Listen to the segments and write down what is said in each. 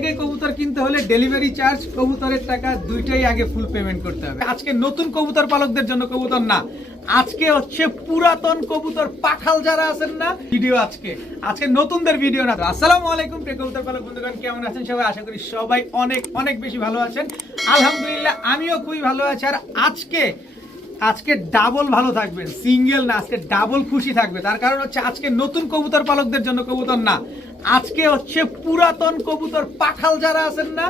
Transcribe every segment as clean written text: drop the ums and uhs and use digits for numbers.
থেকে কবুতর কিনতে হলে ডেলিভারি চার্জ, কবুতরের টাকা দুইটাই আগে ফুল পেমেন্ট করতে হবে। আজকে নতুন কবুতর পালকদের জন্য কবুতর না, আজকে হচ্ছে পুরাতন কবুতর পাখাল যারা আছেন না, ভিডিও আজকে নতুনদের ভিডিও না। আসসালামু আলাইকুম প্রিয় কবুতর পালক বন্ধুগণ, কেমন আছেন সবাই? আশা করি সবাই অনেক অনেক বেশি ভালো আছেন। আলহামদুলিল্লাহ আমিও খুবই ভালো আছি। আর আজকে ডাবল ভালো থাকবেন, সিঙ্গেল না, আজকে ডাবল খুশি থাকবে। তার কারণ হচ্ছে আজকে নতুন কবুতর পালকদের জন্য কবুতর না, আজকে হচ্ছে পুরাতন কবুতর পাখাল যারা আছেন না,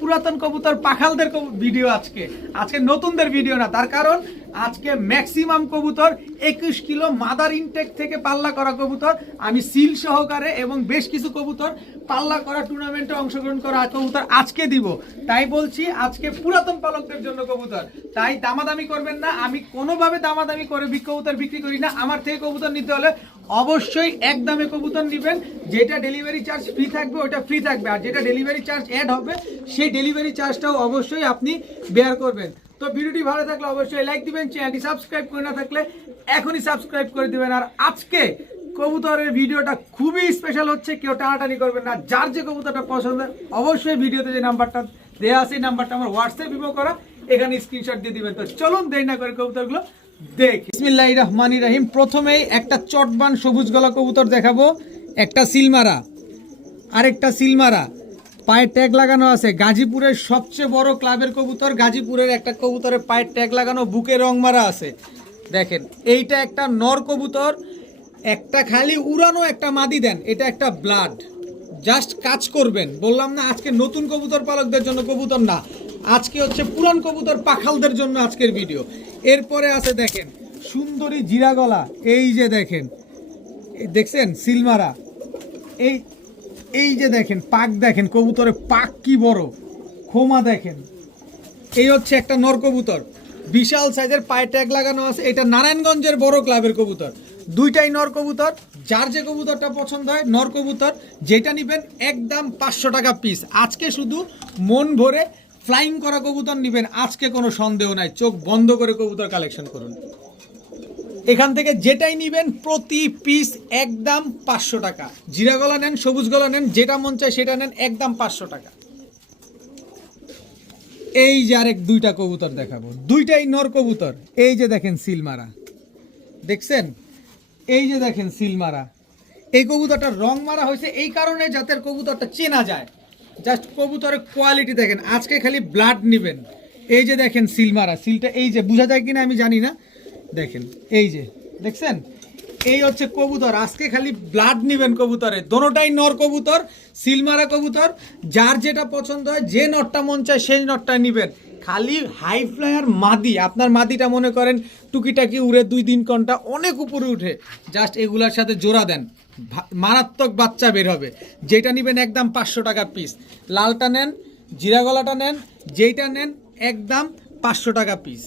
পুরাতন কবুতর পাখালদের ভিডিও আজকে নতুনদের ভিডিও না। তার কারণ আজকে ম্যাক্সিমাম কবুতর 21 কিলো মাদার ইনটেক থেকে পাল্লা করা কবুতর আমি সিল সহকারে এবং বেশ কিছু কবুতর পাল্লা করা টুর্নামেন্টে অংশগ্রহণ করা কবুতর আজকে দিব। তাই বলছি আজকে পুরাতন পালকদের জন্য কবুতর, তাই দামাদামি করবেন না। আমি কোনোভাবে দামাদামি করে কবুতর বিক্রি করি না। আমার থেকে কবুতর নিতে হলে অবশ্যই এক দামে কবুতর নেবেন। যেটা ডেলিভারি চার্জ ফ্রি থাকবে ওটা ফ্রি থাকবে, আর যেটা ডেলিভারি চার্জ অ্যাড হবে সেই ডেলিভারি চার্জটাও অবশ্যই আপনি বেয়ার করবেন। তো ভিডিওটি ভালো থাকলে অবশ্যই লাইক দিবেন, চ্যানেলটি সাবস্ক্রাইব করে না থাকলে এখনই সাবস্ক্রাইব করে দিবেন। আর আজকে কবুতরের ভিডিওটা খুবই স্পেশাল হচ্ছে, কেউ টানাটানি করবেন না। যার যে কবুতরটা পছন্দ অবশ্যই ভিডিওতে যে নাম্বারটা দেওয়া আছে এই নাম্বারটা আমার হোয়াটসঅ্যাপ ইমো করা, এখানে স্ক্রিনশট দিয়ে দিবেন। তো চলুন দেরি না করে কবুতরগুলো দেখি। বিসমিল্লাহির রহমানির রহিম। প্রথমেই একটা চটবান সবুজ গলা কবুতর দেখাবো, একটা সিলমারা, আরেকটা সিলমারা, পায়ে ট্যাগ লাগানো আছে। গাজীপুরের সবচেয়ে বড় ক্লাবের কবুতর, গাজীপুরের একটা কবুতরের পায়ে ট্যাগ লাগানো, বুকে রং মারা আছে। দেখেন এইটা একটা নর কবুতর, একটা খালি উড়ানো একটা মাদি দেন, এটা একটা ব্লাড, জাস্ট কাজ করবেন। বললাম না আজকে নতুন কবুতর পালকদের জন্য কবুতর না, আজকে হচ্ছে পুরান কবুতর পাখালদের জন্য আজকের ভিডিও। এরপরে আছে দেখেন সুন্দরী জিরা গলা, এই যে দেখেন, দেখছেন সিলমারা, এই যে দেখেন পাক, দেখেন কবুতরের পাক কি বড়, খোমা দেখেন। এই হচ্ছে একটা নর কবুতর, বিশাল সাইজের, পায়ে ট্যাগ লাগানো আছে। এটা নারায়ণগঞ্জের বড় ক্লাবের কবুতর, দুইটাই নর কবুতর। যার যে কবুতরটা পছন্দ হয় নর কবুতর যেটা নেবেন একদম 500 টাকা পিস। আজকে শুধু মন ভরে ফ্লাইং করা কবুতর নেবেন, আজকে কোনো সন্দেহ নাই। চোখ বন্ধ করে কবুতর কালেকশন করুন। এখান থেকে যেটাই নেবেন প্রতি পিস একদম 500 টাকা। জিরা গলা নেন, সবুজ গলা নেন, যেটা মন চায় সেটা নেন, একদম 500 টাকা। এই যে আরেক দুইটা কবুতর দেখাবো, দুইটাই নর কবুতর। এই যে দেখেন সিলমারা, দেখছেন, এই যে দেখেন সিলমারা। এই কবুতরটা রং মারা হয়েছে এই কারণে যাতে কবুতরটা চেনা যায়। জাস্ট কবুতরের কোয়ালিটি দেখেন। আজকে খালি ব্লাড নেবেন। এই যে দেখেন সিলমারা, সিলটা এই যে বোঝা যায় কিনা আমি জানি না, দেখেন এই যে দেখছেন, এই হচ্ছে কবুতর। আজকে খালি ব্লাড নেবেন কবুতরে, দোনোটাই নর কবুতর, সিলমারা কবুতর। যার যেটা পছন্দ হয়, যে নটটা মন চায় সেই নটটা নেবেন। খালি হাই ফ্লায়ার মাদি, আপনার মাদিটা মনে করেন টুকিটাকি উড়ে 2-3 ঘন্টা অনেক উপরে উঠে, জাস্ট এগুলার সাথে জোড়া দেন, মারাত্মক বাচ্চা বের হবে। যেটা নেবেন একদম 500 টাকা পিস। লালটা নেন, জিরা গলাটা নেন, যেইটা নেন একদম 500 টাকা পিস।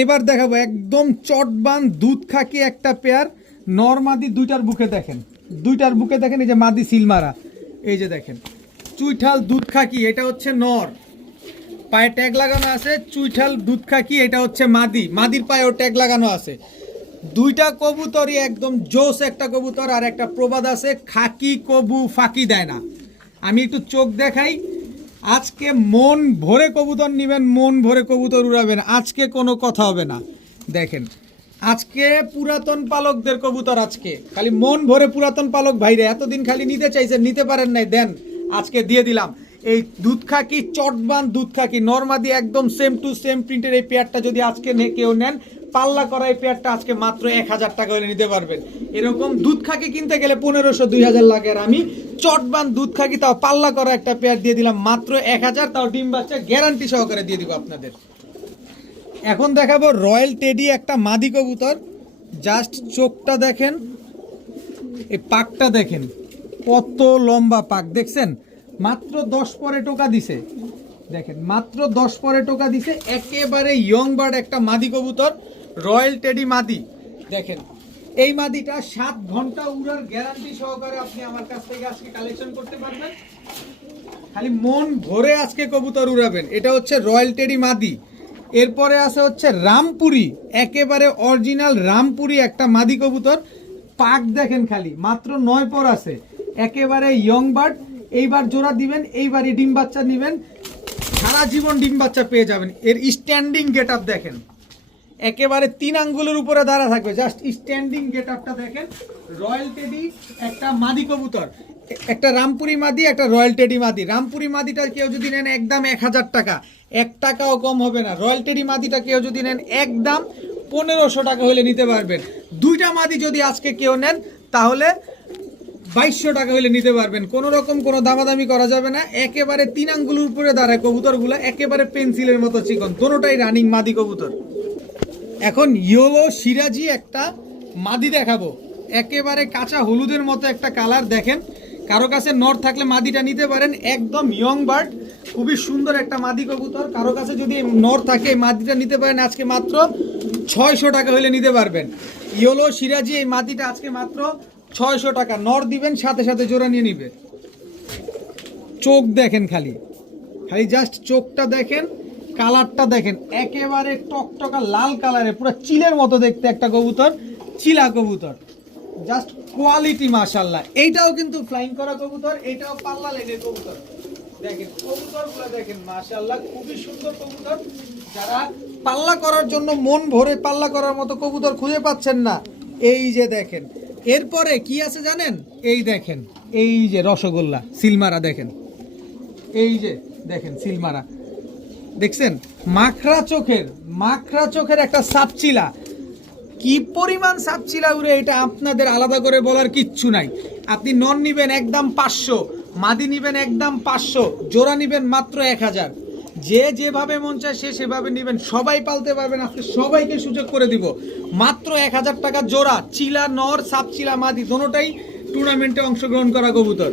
এবার দেখাবো একদম চটবান দুধ খাকি একটা পেয়ার, নর মাদি, দুইটার বুকে দেখেন, দুইটার বুকে দেখেন। এই যে মাদি সিলমারা, এই যে দেখেন চুইঠাল দুধ খাকি, এটা হচ্ছে নর, পায়ে ট্যাগ লাগানো আছে। চুইঠাল দুধ খাকি, এটা হচ্ছে মাদি, মাদির পায়েও ট্যাগ লাগানো আছে। দুইটা কবুতরই একদম জোস একটা কবুতর। আর একটা প্রবাদ আছে, খাকি কবু ফাঁকি দেয় না। আমি একটু চোখ দেখাই। আজকে মন ভরে কবুতর নেবেন, মন ভরে কবুতর উড়াবেন, আজকে কোনো কথা হবে না। দেখেন আজকে পুরাতন পালকদের কবুতর, আজকে খালি মন ভরে পুরাতন পালক ভাইরে এতদিন খালি নিতে চাইছেন, নিতে পারেন নাই, দেন আজকে দিয়ে দিলাম। এই দুধ খাকি চটবান দুধ খাকি নরমাদি একদম সেম টু সেম প্রিন্টের এই পেয়ারটা যদি আজকে কেউ নেন, পাল্লা করা এই পেয়ারটা আজকে মাত্র 1000 টাকা হলে নিতে পারবেন। এরকম দুধ খাকি কিনতে গেলে 1500-2000 লাগে, আর আমি চটবান দুধ খাকি তাও পাল্লা করা একটা পেয়ার দিয়ে দিলাম মাত্র 1000, তাও ডিম বাচ্চা গ্যারান্টি সহকারে দিয়ে দিব আপনাদের। এখন দেখাবো রয়্যাল টেডি একটা মাদি কবুতর। জাস্ট চোখটা দেখেন, এই পাকটা দেখেন, কত লম্বা পাক, দেখছেন। মাত্র 10 পরে টোকা দিছে, দেখেন মাত্র 10 পরে টোকা দিছে। একেবারে ইয়ং বার্ড একটা মাদি কবুতর, রয়্যাল টেডি মাদি। দেখেন এই মাদিটা 7 ঘন্টা উড়ার গ্যারান্টি সহকারে আপনি আমার কাছ থেকে আজকে কালেকশন করতে পারবেন। খালি মন ভরে আজকে কবুতর উড়াবেন। এটা হচ্ছে রয়্যাল টেডি মাদি। এরপরে আছে হচ্ছে রামপুরি, একেবারে অরিজিনাল রামপুরি একটা মাদি কবুতর। পাক দেখেন খালি, মাত্র 9 পর আছে, একেবারে ইয়ং বার্ড। এইবার জোড়া দিবেন, এইবারই ডিম বাচ্চা নেবেন, সারা জীবন ডিম বাচ্চা পেয়ে যাবেন। এর স্ট্যান্ডিং গেট আপ দেখেন, একেবারে 3 আঙ্গুলের উপরে দাঁড়া থাকবে, জাস্ট স্ট্যান্ডিং গেট আপটা দেখেন। রয়্যাল টেডি একটা মাদি কবুতর, একটা রামপুরি মাদি, একটা রয়্যাল টেডি মাদি। রামপুরি মাদিটা কেউ যদি নেন একদম 1000 টাকা, 1 টাকাও কম হবে না। রয়্যাল টেডি মাদিটা কেউ যদি নেন একদম 1500 টাকা হলে নিতে পারবেন। দুইটা মাদি যদি আজকে কেউ নেন তাহলে 2200 টাকা হলে নিতে পারবেন। কোনো রকম কোনো দামাদামি করা যাবে না। একেবারে 3 আঙ্গুলের উপরে দাঁড়ায় কবুতরগুলো, একেবারে পেন্সিলের মতো চিকন, দুটোটাই রানিং মাদি কবুতর। এখন ইয়েলো সিরাজি একটা মাদি দেখাবো, একেবারে কাঁচা হলুদের মতো একটা কালার দেখেন। কারো কাছে নর থাকলে মাদিটা নিতে পারেন, একদম ইয়ং বার্ড, খুবই সুন্দর একটা মাদি কবুতর। কারো কাছে যদি নর থাকে এই মাদিটা নিতে পারেন আজকে মাত্র 600 টাকা হলে নিতে পারবেন। ইয়েলো সিরাজি এই মাদিটা আজকে মাত্র 600 টাকা। নর দিবেন সাথে সাথে জোড়া নিয়ে নিবে। চোখ দেখেন, খালি জাস্ট চোখটা দেখেন, কালারটা দেখেন, একেবারে টকটকা লাল কালারে, পুরো চিলের মতো দেখতে একটা কবুতর, চিলা কবুতর, জাস্ট কোয়ালিটি মাশাআল্লাহ। এইটাও কিন্তু ফ্লাইং করা কবুতর, এটাও পাল্লা লেগের কবুতর। দেখেন কবুতরগুলো দেখেন মাশাআল্লাহ, খুবই সুন্দর কবুতর। যারা পাল্লা করার জন্য মন ভরে পাল্লা করার মতো কবুতর খুঁজে পাচ্ছেন না, এই যে দেখেন। এরপরে কি আছে জানেন, এই দেখেন, এই যে রসগোল্লা সিলমারা দেখেন, এই যে দেখেন সিলমারা দেখছেন, মাখরা চোখের একটা সাপচিলা। কি পরিমাণ সাপচিলা উড়ে, এটা আপনাদের আলাদা করে বলার কিচ্ছু নাই। আপনি নন নিবেন একদম 500, মাদি নিবেন একদম 500, জোড়া নিবেন মাত্র 1000। যে যেভাবে মন চায় সে সেভাবে নিবেন, সবাই পালতে পারবেন। আজকে সবাইকে সুযোগ করে দিব, মাত্র 1000 টাকা জোড়া। চিলা নর, সাপচিলা মাদি দুটোটাই টুর্নামেন্টে অংশগ্রহণ করা কবুতর।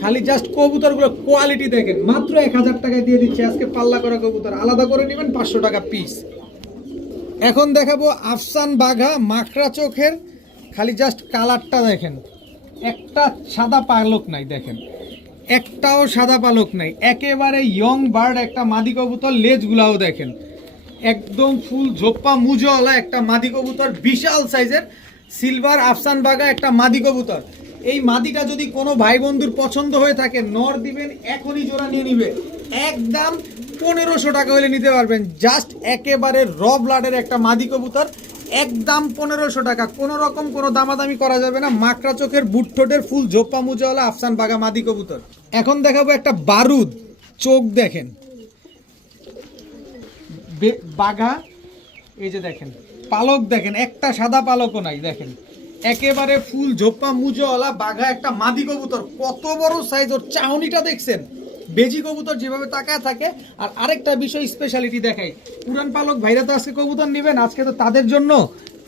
খালি জাস্ট কবুতরগুলো কোয়ালিটি দেখেন, মাত্র 1000 টাকায় দিয়ে দিচ্ছে আজকে পাল্লা করা কবুতর। আলাদা করে নেবেন 500 টাকা পিস। এখন দেখাবো আফসান বাঘা, মাখরা চোখের, খালি জাস্ট কালারটা দেখেন, একটা সাদা পালক নাই, দেখেন একটাও সাদা পালক নাই, একেবারে ইয়ং বার্ড একটা মাদি কবুতর। লেজগুলাও দেখেন, একদম ফুল ঝোপ্পা মুজওয়ালা একটা মাদি কবুতর, বিশাল সাইজের সিলভার আফসান বাঘা একটা মাদি কবুতর। এই মাদিটা যদি কোনো ভাই বন্ধুর পছন্দ হয়ে থাকে, নর দিবেন এখনই জোড়া নিয়ে নিবে, একদম 1500 টাকা হলে নিতে পারবেন। জাস্ট একেবারে র ব্লাডের একটা মাদি কবুতর, একদম 1500 টাকা। কোনো রকম কোনো দামাদামি করা যাবে না। মাকড়া চোখের, বুট ঠোঁটের, ফুল ঝোপ্পা মুজাওয়ালা আফসান বাঘা মাদি কবুতর। এখন দেখাবো একটা বারুদ, চোখ দেখেন বাঘা, এই যে দেখেন পালক দেখেন, একটা সাদা পালকও নাই, দেখেন একেবারে ফুল ঝোপ্পা মুজওয়ালা বাঘা একটা মাদি কবুতর। কত বড় সাইজ, ওর চাউনিটা দেখছেন, বেজি কবুতর যেভাবে তাকায় থাকে। আর আরেকটা বিষয় স্পেশালিটি দেখাই, পুরান পালক ভাইরা তো আজকে কবুতর নেবেন, আজকে তো তাদের জন্য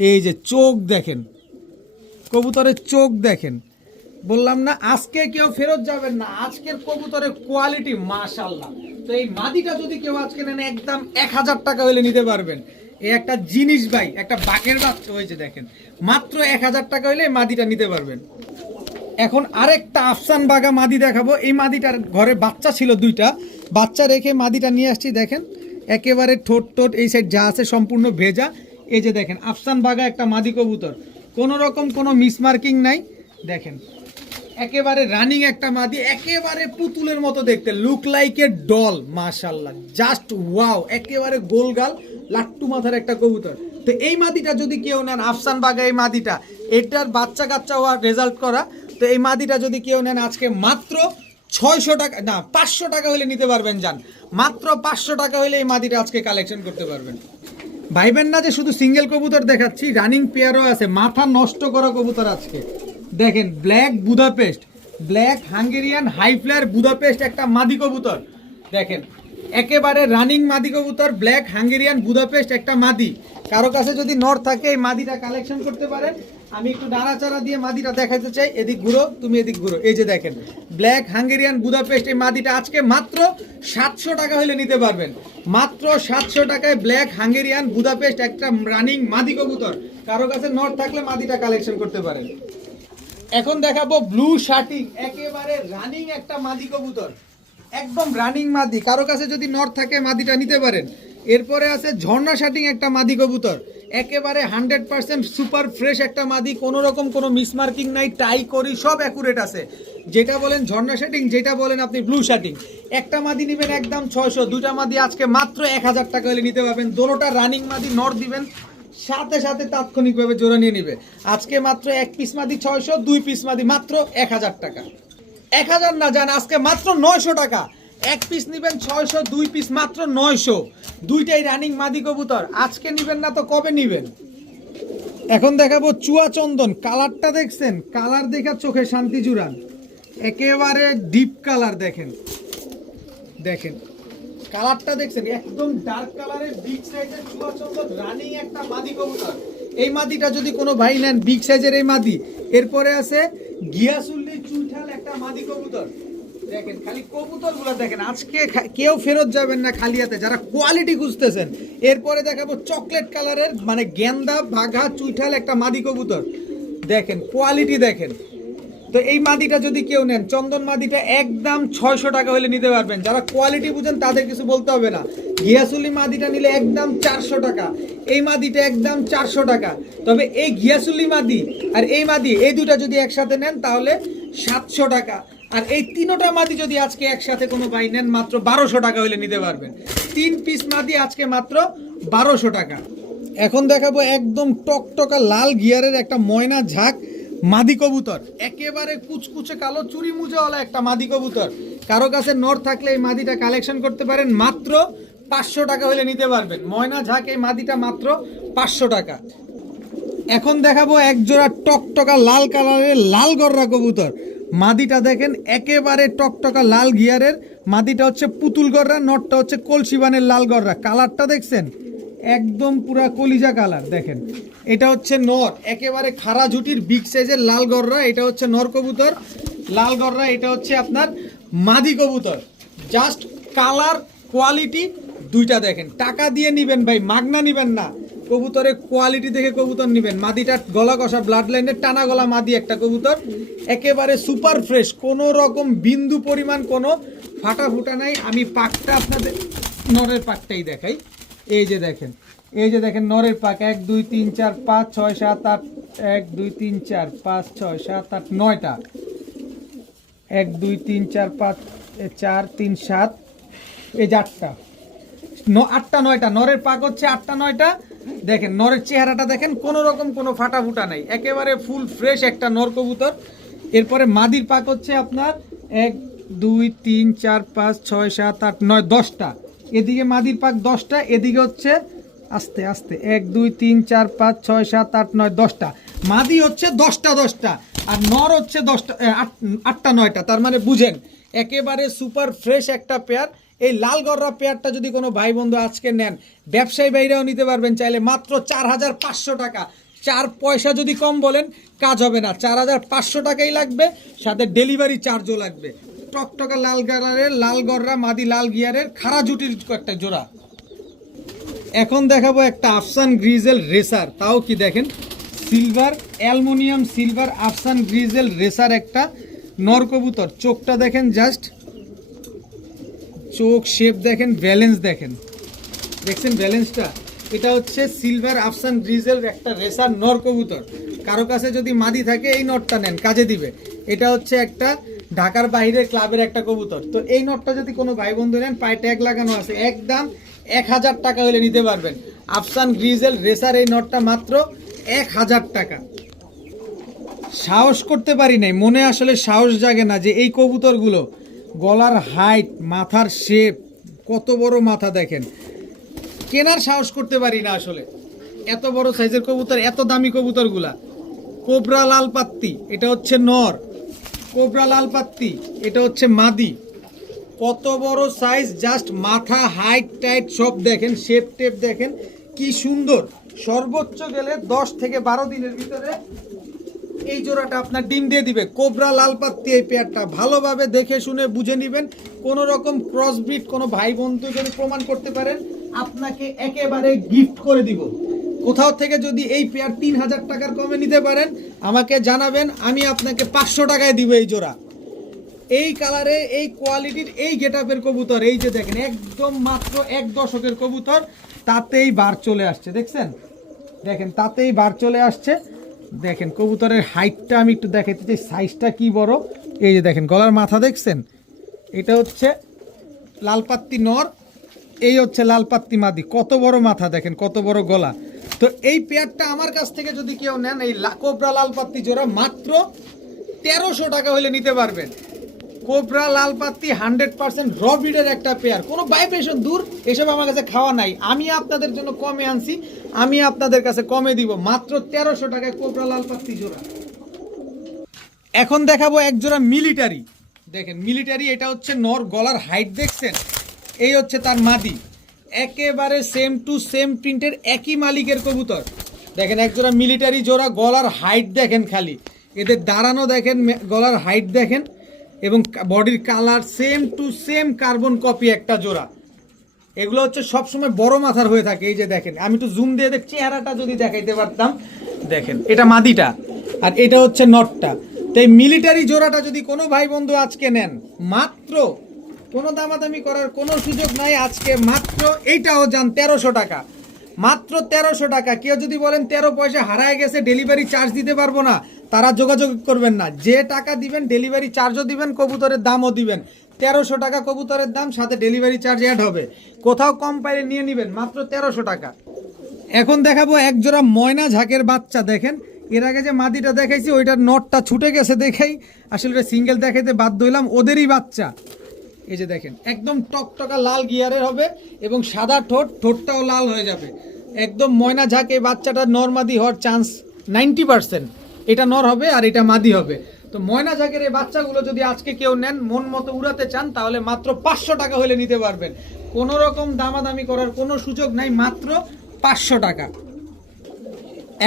এই যে চোখ দেখেন, কবুতরের চোখ দেখেন। বললাম না আজকে কেউ ফেরত যাবেন না, আজকের কবুতরের কোয়ালিটি মাশাআল্লাহ। তো এই মাদিটা যদি কেউ আজকে নেন একদম 1000 টাকা হলে নিতে পারবেন। এই একটা জিনিস ভাই, একটা বাঘের বাচ্চা হয়েছে দেখেন, মাত্র 1000 টাকা হলে এই মাদিটা নিতে পারবেন। এখন আরেকটা আফসান বাঘা মাদি দেখাবো। এই মাদিটার ঘরে বাচ্চা ছিল, 2টা বাচ্চা রেখে মাদিটা নিয়ে আসছি। দেখেন একেবারে ঠোঁট এই সাইড যা আছে সম্পূর্ণ ভেজা। এই যে দেখেন আফসান বাঘা একটা মাদি কবুতর, কোনো রকম কোনো মিসমার্কিং নাই। দেখেন একেবারে রানিং একটা মাদি, একেবারে পুতুলের মতো দেখতে, লুক লাইক এ ডল, মাশাআল্লাহ, জাস্ট ওয়াও, একেবারে গোলগাল লাট্টু মাথার একটা কবুতর। তো এই মাদিটা যদি কেউ নেন, আফসান বাঘা এই মাদিটা, এটার বাচ্চা কাচ্চা হওয়ার রেজাল্ট করা। তো এই মাদিটা যদি কেউ নেন আজকে মাত্র 600 টাকা, না 500 টাকা হলে নিতে পারবেন। যান মাত্র 500 টাকা হলে এই মাদিটা আজকে কালেকশন করতে পারবেন। ভাইবেন না যে শুধু সিঙ্গেল কবুতর দেখাচ্ছি, রানিং পেয়ারও আছে, মাথা নষ্ট করা কবুতর আজকে দেখেন। Black Budapest, black Hungarian high flyer Budapest একটা মাদি কবুতর দেখেন, একেবারে রানিং মাদি কবুতর, ব্ল্যাক হাঙ্গেরিয়ান বুদাপেস্ট একটা মাদি। কারো কাছে যদি নর থাকে এই মাদিটা কালেকশন করতে পারেন। আমি একটু নাড়াচাড়া দিয়ে মাদিটা দেখাইতে চাই, এদিক ঘুরো, তুমি এদিক ঘুরো। এই যে দেখেন ব্ল্যাক হাঙ্গেরিয়ান বুদাপেস্ট এই মাদিটা আজকে মাত্র 700 টাকা হলে নিতে পারবেন। মাত্র 700 টাকায় ব্ল্যাক হাঙ্গেরিয়ান বুদাপেস্ট একটা রানিং মাদি কবুতর। কারো কাছে নর থাকলে মাদিটা কালেকশন করতে পারেন। এখন দেখাবো ব্লু শার্টিং, একেবারে রানিং একটা মাদি কবুতর, একদম রানিং মাদি। কারো কাছে যদি নর থাকে মাদিটা নিতে পারেন। এরপরে আছে ঝর্ণা শার্টিং একটা মাদি কবুতর, একেবারে 100% সুপার ফ্রেশ একটা মাদি, কোনো রকম কোনো মিসমার্কিং নাই, টাই করি সব অ্যাকুরেট আছে। যেটা বলেন ঝর্ণা সেটিং, যেটা বলেন আপনি ব্লু শার্টিং। একটা মাদি নেবেন একদম 600, দুটা মাদি আজকে মাত্র 1000 টাকা হলে নিতে পারবেন। দোনোটা রানিং মাদি, নর দিবেন সাথে সাথে তাৎক্ষণিকভাবে জোড়া নিয়ে নিবে। আজকে মাত্র 1 পিস মাদি 600, 2 পিস মাদি মাত্র 1000 টাকা। 1000 না জান, আজকে মাত্র 900 টাকা। 1 পিস নিবেন 600, 2 পিস মাত্র 900। দুইটাই রানিং মাদি কবুতর। আজকে নিবেন না তো কবে নিবেন? এখন দেখাবো চুয়া চন্দন। কালারটা দেখছেন? কালার দেখা চোখে শান্তি জুড়ান। একেবারে ডিপ কালার দেখেন, দেখেন কালারটা দেখছেন, একদম ডার্ক কালারের বিগ সাইজের চুয়া চন্দন রানিং একটা মাদি কবুতর। এই মাদিটা যদি কোনো ভাই নেন, বিগ সাইজের এই মাদি। এরপরে আছে গিয়াসুল্লি চুইঠাল একটা মাদি কবুতর। দেখেন খালি কবুতরগুলো দেখেন, আজকে কেউ ফেরত যাবেন না খালি হাতে যারা কোয়ালিটি খুঁজতেছেন। এরপরে দেখাবো চকলেট কালারের মানে গেন্দা বাঘা চুইঠাল একটা মাদি কবুতর। দেখেন কোয়ালিটি দেখেন। তো এই মাদিটা যদি কেউ নেন, চন্দন মাদিটা একদম 600 টাকা হলে নিতে পারবেন। যারা কোয়ালিটি বুঝেন তাদের কিছু বলতে হবে না। ঘিয়াসুলি মাদিটা নিলে একদম 400 টাকা, এই মাদিটা একদম 400 টাকা। তবে এই ঘিয়াসুলি মাদি আর এই মাদি, এই দুটা যদি একসাথে নেন তাহলে 700 টাকা। আর এই তিনোটা মাদি যদি আজকে একসাথে কোনো ভাই নেন, মাত্র 1200 টাকা হলে নিতে পারবেন। 3 পিস মাদি আজকে মাত্র 1200 টাকা। এখন দেখাবো একদম টকটকা লাল গিয়ারের একটা ময়না ঝাঁক মাদি কবুতর। একেবারে কুচকুচে কালো চুরি মুজাওয়ালা একটা মাদি কবুতর। কারো কাছে নর থাকলে এই মাদিটা কালেকশন করতে পারেন, মাত্র 500 টাকা হলে নিতে পারবেন। ময়না ঝাঁক এই মাদিটা মাত্র 500 টাকা। এখন দেখাবো এক জোড়া টকটকা লাল কালারের লাল গররা কবুতর। মাদিটা দেখেন একেবারে টকটকা লাল গিয়ারের। মাদিটা হচ্ছে পুতুল গররা, নটটা হচ্ছে কলসিবানের লাল গররা। কালারটা দেখছেন একদম পুরা কলিজা কালার। দেখেন এটা হচ্ছে নর, একেবারে খাড়া ঝুটির বিগ সাইজের লাল গররা। এটা হচ্ছে নর কবুতর লাল গররা। এটা হচ্ছে আপনার মাদি কবুতর। জাস্ট কালার কোয়ালিটি দুইটা দেখেন। টাকা দিয়ে নিবেন ভাই, মাগনা নিবেন না। কবুতরের কোয়ালিটি দেখে কবুতর নিবেন। মাদিটা গলা কষা ব্লাড লাইনের টানা গলা মাদি একটা কবুতর, একেবারে সুপার ফ্রেশ, কোনো রকম বিন্দু পরিমাণ কোনো ফাটা ফুটা নাই। আমি পাকটা আপনাদের নরের পাকটাই দেখাই। এই যে দেখেন, এই যে দেখেন নরের পাক 1 2 3 4 5 6 7 8, 1 2 3 4 5 6 7 8 9টা, 1 2 3 4 5 4 3 7, এই যে 8টা, 8টা 9টা নরের পাক হচ্ছে 8টা 9টা। দেখেন নরের চেহারাটা দেখেন, কোনো রকম কোনো ফাটা ফুটা নাই, একেবারে ফুল ফ্রেশ একটা নর কবুতর। এরপরে মাদির পাক হচ্ছে আপনার 1 2 3 4 5 6 7 8 9 10টা। এদিকে মাদির পাক 10টা, এদিকে হচ্ছে আস্তে আস্তে 1 2 3 4 5 6 7 8 9 10টা। মাদি হচ্ছে 10টা 10টা, আর নর হচ্ছে 10টা 8টা 9টা। তার মানে বুঝেন একেবারে সুপার ফ্রেশ একটা পেয়ার। এই লাল গররা পেয়ারটা যদি কোনো ভাই বন্ধু আজকে নেন, ব্যবসায়ী ভাইরাও নিতে পারবেন চাইলে, মাত্র 4500 টাকা। 4 পয়সা যদি কম বলেন কাজ হবে না, 4500 টাকাই লাগবে, সাথে ডেলিভারি চার্জও লাগবে। টকটকা লাল কালারের লাল গররা মাদি লাল গিয়ারের খাড়া জুটির একটা জোড়া। এখন দেখাবো একটা আফসান গ্রিজেল রেসার, তাও কি দেখেন সিলভার অ্যালুমিনিয়াম সিলভার আফসান গ্রিজেল রেসার একটা নর কবুতর। চোখটা দেখেন, জাস্ট চোখ শেপ দেখেন, ব্যালেন্স দেখেন, দেখছেন ব্যালেন্সটা। এটা হচ্ছে সিলভার আফসান গ্রিজেল একটা রেসার নর কবুতর। কারো কাছে যদি মাদি থাকে এই নটটা নেন, কাজে দিবে। এটা হচ্ছে একটা ঢাকার বাইরের ক্লাবের একটা কবুতর। তো এই নটটা যদি কোনো ভাই বন্ধু নেন, পায়ে ট্যাগ লাগানো আছে, একদম 1000 টাকা হলে নিতে পারবেন। আফসান গ্রিজেল রেসার এই নটটা মাত্র 1000 টাকা। সাহস করতে পারি নাই, মনে আসলে সাহস জাগে না যে এই কবুতরগুলো গলার হাইট, মাথার শেপ, কত বড় মাথা দেখেন, কেনার সাহস করতে পারি না আসলে। এত বড় সাইজের কবুতর, এত দামি কবুতরগুলা। কোবরা লাল পাত্তি, এটা হচ্ছে নর। কোবরা লাল পাত্তি, এটা হচ্ছে মাদি। কত বড় সাইজ, জাস্ট মাথা হাইট টাইট সব দেখেন, শেপ টেপ দেখেন কি সুন্দর। সর্বোচ্চ গেলে 10 থেকে 12 দিনের ভিতরে এই জোড়াটা আপনার ডিম দিয়ে দিবে। কোবরা লাল পাত্তি এই পেয়ারটা ভালোভাবে দেখে শুনে বুঝে নেবেন। কোনো রকম ক্রসবিট কোনো ভাই বন্ধু যদি প্রমাণ করতে পারেন, আপনাকে একেবারে গিফট করে দিব। কোথাও থেকে যদি এই পেয়ার 3000 টাকার কমে নিতে পারেন আমাকে জানাবেন, আমি আপনাকে 500 টাকায় দিব এই জোড়া। এই কালারে, এই কোয়ালিটির, এই গেটআপের কবুতর, এই যে দেখেন একদম মাত্র 1 দশকের কবুতর, তাতেই বার চলে আসছে। দেখছেন দেখেন তাতেই বার চলে আসছে। দেখেন কবুতরের হাইটটা আমি একটু দেখাইতে চাই, সাইজটা কি বড়। এই যে দেখেন গলার মাথা দেখছেন, এটা হচ্ছে লালপাত্তি নর, এই হচ্ছে লালপাত্তি মাদি। কত বড় মাথা দেখেন, কত বড় গলা। তো এই পেয়ারটা আমার কাছ থেকে যদি কেউ নেন, এই কোবরা লালপাত্তি জোড়া মাত্র 1300 টাকা হলে নিতে পারবেন। কোবরা লালপাত্তি 100% র ব্রিডের একটা পেয়ার, কোনো ভাইব্রেশন দূর, এসব আমার কাছে খাওয়া নাই। আমি আপনাদের জন্য কমে আনছি, আমি আপনাদের কাছে কমে দিব মাত্র 1300 টাকায় কোবরা লালপাত্তি জোড়া। এখন দেখাবো এক জোড়া মিলিটারি। দেখেন মিলিটারি, এটা হচ্ছে নর, গলার হাইট দেখছেন, এই হচ্ছে তার মাদি, একেবারে সেম টু সেম প্রিন্টের, একই মালিকের কবুতর। দেখেন এক জোড়া মিলিটারি জোড়া, গলার হাইট দেখেন, খালি এদের দাঁড়ানো দেখেন, গলার হাইট দেখেন, এবং বডির colour same to same carbon copy একটা জোড়া। এগুলো হচ্ছে সবসময় বড় মাথার হয়ে থাকে। এই যে দেখেন, আমি একটু জুম দিয়ে চেহারাটা যদি দেখাইতে পারতাম, দেখেন এটা মাদিটা আর এটা হচ্ছে নটটা। তো এই মিলিটারি জোড়াটা যদি কোনো ভাই বন্ধু আজকে নেন, মাত্র কোনো দামাদামি করার কোনো সুযোগ নাই, আজকে মাত্র এইটাও যান 1300 টাকা, মাত্র 1300 টাকা। কেউ যদি বলেন 13 পয়সা হারায় গেছে, ডেলিভারি চার্জ দিতে পারবো না, তারা যোগাযোগ করবেন না। যে টাকা দিবেন ডেলিভারি চার্জও দিবেন, কবুতরের দামও দিবেন। 1300 টাকা কবুতরের দাম, সাথে ডেলিভারি চার্জ অ্যাড হবে। কোথাও কম পাইলে নিয়ে নেবেন, মাত্র 1300 টাকা। এখন দেখাবো এক জোড়া ময়না ঝাঁকের বাচ্চা। দেখেন এর আগে যে মাদিটা দেখাইছি ওইটার নটটা ছুটে গেছে দেখাই, আসলে সিঙ্গেল দেখাইতে বাধ্য হইলাম, ওদেরই বাচ্চা। এই যে দেখেন একদম টকটকা লাল গিয়ারের হবে এবং সাদা ঠোঁট, ঠোঁটটাও লাল হয়ে যাবে। একদম ময়না ঝাঁক, এই বাচ্চাটা নর মাদি হওয়ার চান্স 90%। এটা নর হবে আর এটা মাদি হবে। তো ময়না ঝাঁকের এই বাচ্চাগুলো যদি আজকে কেউ নেন, মন মতো উড়াতে চান, তাহলে মাত্র 500 টাকা হলে নিতে পারবেন। কোনো রকম দামাদামি করার কোনো সুযোগ নাই, মাত্র 500 টাকা।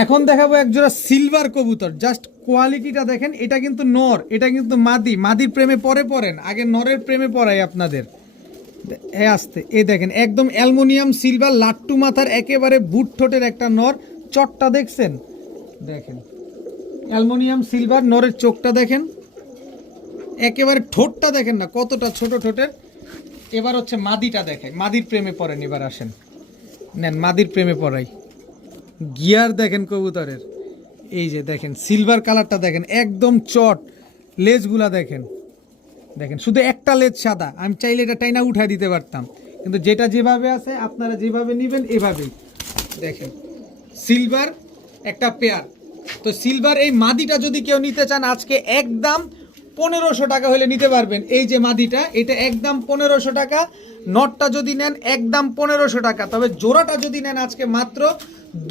এখন দেখাবো এক জোড়া সিলভার কবুতর, জাস্ট কোয়ালিটিটা দেখেন। এটা কিন্তু নর, এটা কিন্তু মাদি। মাদির প্রেমে পরে পড়েন, আগে নরের প্রেমে পড়াই আপনাদের। আসতে এই দেখেন একদম অ্যালুমিনিয়াম সিলভার, লাট্টু মাথার, একেবারে বুট ঠোঁটের একটা নর। চটটা দেখছেন, দেখেন অ্যালুমিনিয়াম সিলভার, নরের চোখটা দেখেন, একেবারে ঠোঁটটা দেখেন না কতটা ছোট ঠোঁটের। এবার হচ্ছে মাদিটা দেখেন, মাদির প্রেমে পড়েন। এবার আসেন, নেন মাদির প্রেমে পড়াই। গিয়ার দেখেন কবুতরের, এই যে দেখেন সিলভার কালারটা দেখেন, একদম চট। লেজগুলা দেখেন, দেখেন শুধু একটা লেজ সাদা, আমি চাইলে এটা টাইনা উঠাই দিতে পারতাম, কিন্তু যেটা যেভাবে আছে আপনারা যেভাবে নেবেন এভাবেই। দেখেন সিলভার একটা পেয়ার। তো সিলভার এই মাদিটা যদি কেউ নিতে চান, আজকে একদম 1500 টাকা হলে নিতে পারবেন। এই যে মাদিটা, এটা একদম 1500 টাকা। নটটা যদি নেন একদম 1500 টাকা, তবে জোড়াটা যদি নেন আজকে মাত্র